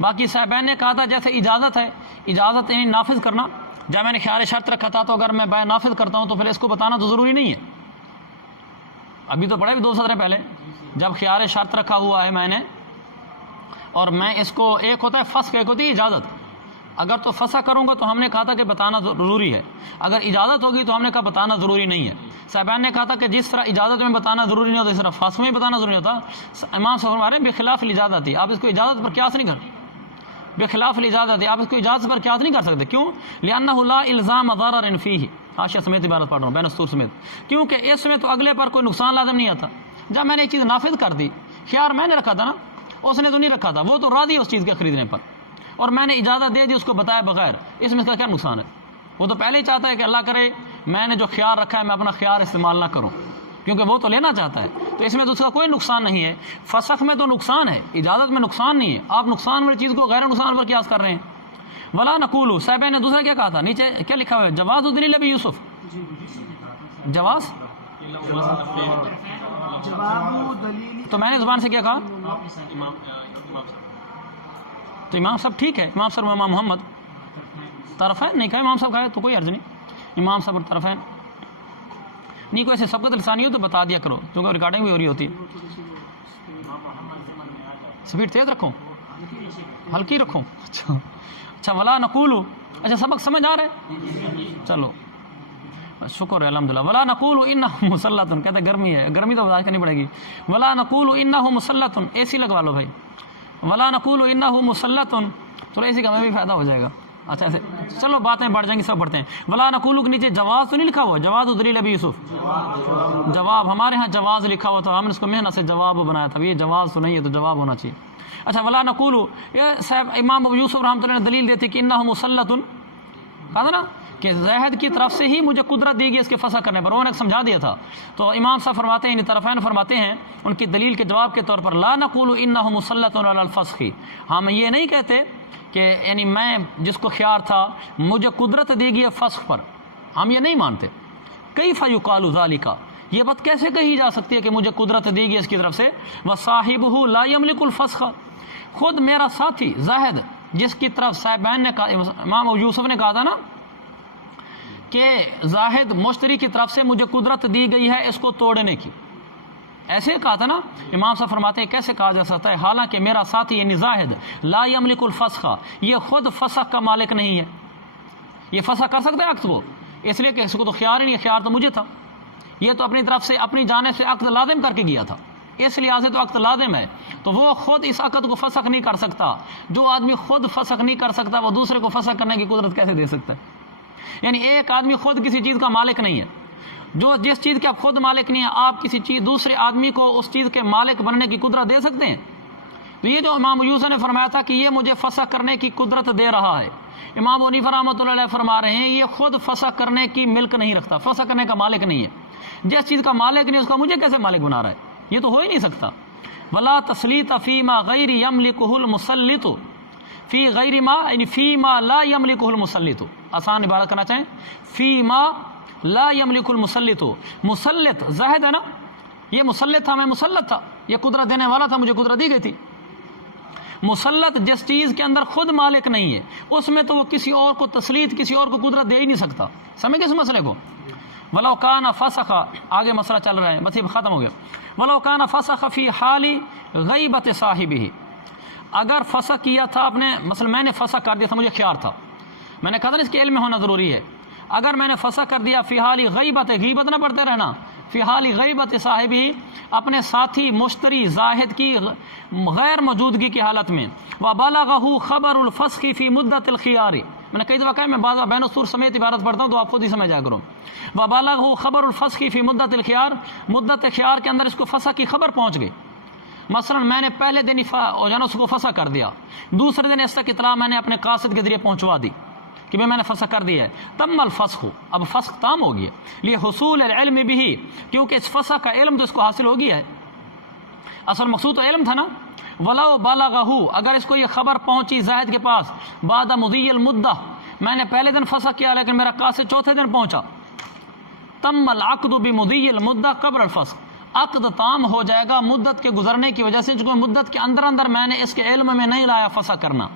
باقی صاحبین نے کہا تھا جیسے اجازت ہے، اجازت یعنی نافذ کرنا، جب میں نے خیار شرط رکھا تھا تو اگر میں بائع نافذ کرتا ہوں تو پھر اس کو بتانا تو ضروری نہیں ہے. ابھی تو پڑھے بھی 2 سطریں پہلے، جب خیار شرط رکھا ہوا ہے میں نے اور میں اس کو، ایک ہوتا ہے فسخ، ایک ہوتی ہے اجازت. اگر تو فسخ کروں گا تو ہم نے کہا تھا کہ بتانا ضروری ہے، اگر اجازت ہوگی تو ہم نے کہا بتانا ضروری نہیں ہے. صاحبان نے کہا تھا کہ جس طرح اجازت میں بتانا ضروری نہیں ہوتا اس طرح فسخ میں بتانا ضروری ہوتا. امام صاحب فرما رہے ہیں بخلاف الاجازت تھی، آپ اس کو اجازت پر قیاس نہیں کر، بخلاف الاجازت آپ اس کو اجازت پر قیاس نہیں کر سکتے. کیوں؟ لأنه لا الزام ضرر فيه، حاشیہ سمیت عبارت پڑھ رہا ہوں بین السطور سمیت، کیونکہ اس میں تو اگلے پر کوئی نقصان لازم نہیں آتا. جب میں نے ایک چیز نافذ کر دی، خیار میں نے رکھا تھا نا، اس نے تو نہیں رکھا تھا، وہ تو راضی ہے اس چیز کے خریدنے پر، اور میں نے اجازت دے دی اس کو بتائے بغیر، اس میں اس کا کیا نقصان ہے؟ وہ تو پہلے ہی چاہتا ہے کہ اللہ کرے میں نے جو خیار رکھا ہے میں اپنا خیار استعمال نہ کروں، کیونکہ وہ تو لینا چاہتا ہے، تو اس میں تو اس کا کوئی نقصان نہیں ہے. فسخ میں تو نقصان ہے، اجازت میں نقصان نہیں ہے. آپ نقصان والی چیز کو غیر نقصان پر قیاس کر رہے ہیں. ولا نقول، صاحب نے دوسرا کیا کہا تھا؟ نیچے کیا لکھا ہوا ہے؟ جواز دلیل ابی یوسف، جواز. تو میں نے زبان سے کیا کہا؟ تو امام صاحب ٹھیک ہے، امام صاحب امام محمد طرفین نہیں کہا، امام صاحب کہا تو کوئی عرض نہیں، امام صاحب طرفین نہیں. کوئی ایسے سبقت لسانی ہو تو بتا دیا کرو کیونکہ ریکارڈنگ بھی ہو رہی ہوتی ہے. سپیڈ تیز رکھو، ہلکی رکھو. اچھا ولا نقول، اچھا سبق سمجھ آ رہا ہے؟ چلو شکر ہے الحمدللہ. ولا نقول انہ مسلط، کہتے گرمی ہے، گرمی تو برداشت کرنی پڑے گی. ولا نقول انہ مسلط، اے سی لگوا لو بھائی. ولا نقول انہ مسلط، تو اے سی کا ہمیں بھی فائدہ ہو جائے گا. اچھا ایسے چلو باتیں بڑھ جائیں گی، سب پڑھتے ہیں. ولا نقول کے نیچے جواز تو نہیں لکھا ہوا؟ جواز دلیل ابی یوسف، جواب ہمارے ہاں جواز لکھا ہوا تھا، ہم نے اس کو محنت سے جواب بنایا تھا. یہ جواز تو نہیں ہے تو جواب ہونا چاہیے. اچھا ولا نقول، یہ صاحب امام ابو یوسف رحمۃ اللہ نے دلیل دیتی کہ انہ مسلط، کہا تھا نا کہ زاہد کی طرف سے ہی مجھے قدرت دی گئی اس کے فسخ کرنے پر، وہ نے سمجھا دیا تھا. تو امام صاحب فرماتے ہیں، طرفین فرماتے ہیں ان کی دلیل کے جواب کے طور پر لا نقول انہ مسلط علی الفسخ، ہم یہ نہیں کہتے کہ یعنی میں جس کو خیار تھا مجھے قدرت دی گئی ہے فسخ پر، ہم یہ نہیں مانتے. کیف یقال ذالک، یہ بات کیسے کہی جا سکتی ہے کہ مجھے قدرت دی گئی اس کی طرف سے؟ وصاحبہ لا یملک الفسخ، خود میرا ساتھی زاہد جس کی طرف صاحبین نے کہا، امام ابو یوسف نے کہا تھا نا کہ زاہد مشتری کی طرف سے مجھے قدرت دی گئی ہے اس کو توڑنے کی، ایسے کہا تھا نا. امام صاحب فرماتے ہیں کیسے کہا جا سکتا ہے حالانکہ میرا ساتھی یعنی زاہد لا یملک الفسخ، یہ خود فسخ کا مالک نہیں ہے، یہ فسخ کر سکتا ہے عقد کو، اس لیے کہ اس کو تو خیار ہی نہیں، خیار تو مجھے تھا، یہ تو اپنی طرف سے اپنی جانب سے عقد لازم کر کے گیا تھا، اس لحاظ سے تو عقد لازم ہے، تو وہ خود اس عقد کو فسخ نہیں کر سکتا. جو آدمی خود فسخ نہیں کر سکتا وہ دوسرے کو فسخ کرنے کی قدرت کیسے دے سکتا ہے؟ یعنی ایک آدمی خود کسی چیز کا مالک نہیں ہے، جو جس چیز کے آپ خود مالک نہیں ہیں آپ کسی چیز دوسرے آدمی کو اس چیز کے مالک بننے کی قدرت دے سکتے ہیں؟ تو یہ جو امام یوسف نے فرمایا تھا کہ یہ مجھے فسخ کرنے کی قدرت دے رہا ہے، امام ابو حنیفہ رحمۃ اللہ علیہ فرما رہے ہیں یہ خود فسخ کرنے کی ملک نہیں رکھتا، فسخ کرنے کا مالک نہیں ہے. جس چیز کا مالک نہیں اس کا مجھے کیسے مالک بنا رہا ہے؟ یہ تو ہو ہی نہیں سکتا. ولا تسلیط فیما غیر یملکہ المسلط، فی غیر ما یعنی فیما لا یملکہ المسلط، آسان عبارت کرنا چاہیں فیما لا یملک المسلط، مسلط زاہد ہے نا، یہ مسلط تھا، میں مسلط تھا، یہ قدرت دینے والا تھا، مجھے قدرت دی گئی تھی. مسلط جس چیز کے اندر خود مالک نہیں ہے اس میں تو وہ کسی اور کو تسلیط، کسی اور کو قدرت دے ہی نہیں سکتا. سمجھ گئے اس مسئلے کو؟ ولو کان فسخ، آگے مسئلہ چل رہا ہے بس یہ ختم ہو گیا. ولو کان فسخ فی حال غیبت صاحبہ، اگر فسخ کیا تھا اپنے، مثلا میں نے فسخ کر دیا تھا، مجھے خیار تھا، میں نے کہا تھا اس کے علم میں ہونا ضروری ہے، اگر میں نے فسخ کر دیا فی حال غیبت، غیبت نہ پڑھتے رہنا، فی حال غیبت صاحبی، اپنے ساتھی مشتری زاہد کی غیر موجودگی کی حالت میں، وبلغہ خبر الفسخ فی مدت الخیار، میں نے کئی دفعہ کہا میں بعض بین السور سمیت عبارت پڑھتا ہوں تو آپ خود ہی سمجھ جایا کرو، وبلغہ خبر الفسخ فی مدت الخیار، مدت خیار کے اندر اس کو فسخ کی خبر پہنچ گئی، مثلا میں نے پہلے دن اس کو فسخ کر دیا، دوسرے دن اس تک اطلاع میں نے اپنے قاصد کے ذریعے پہنچوا دی کہ میں نے فسخ کر دیا ہے، تم الفسخ، اب فسخ تام ہو گیا، لیے حصول العلم بھی، کیونکہ اس فسخ کا علم تو اس کو حاصل ہو گیا ہے، اصل مقصود تو علم تھا نا، ولو بالغہ، اگر اس کو یہ خبر پہنچی زاہد کے پاس بعد مضی المدہ، میں نے پہلے دن فسخ کیا لیکن میرا قاصد چوتھے دن پہنچا، تم العقد بمضی المدہ قبل الفسخ، عقد تام ہو جائے گا مدت کے گزرنے کی وجہ سے، جو مدت کے اندر اندر میں نے اس کے علم میں نہیں لایا فسخ کرنا،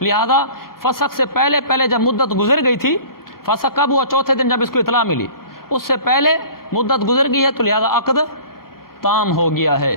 لہذا فسخ سے پہلے جب مدت گزر گئی تھی، فسخ کب ہوا؟ چوتھے دن جب اس کو اطلاع ملی، اس سے پہلے مدت گزر گئی ہے تو لہذا عقد تام ہو گیا ہے۔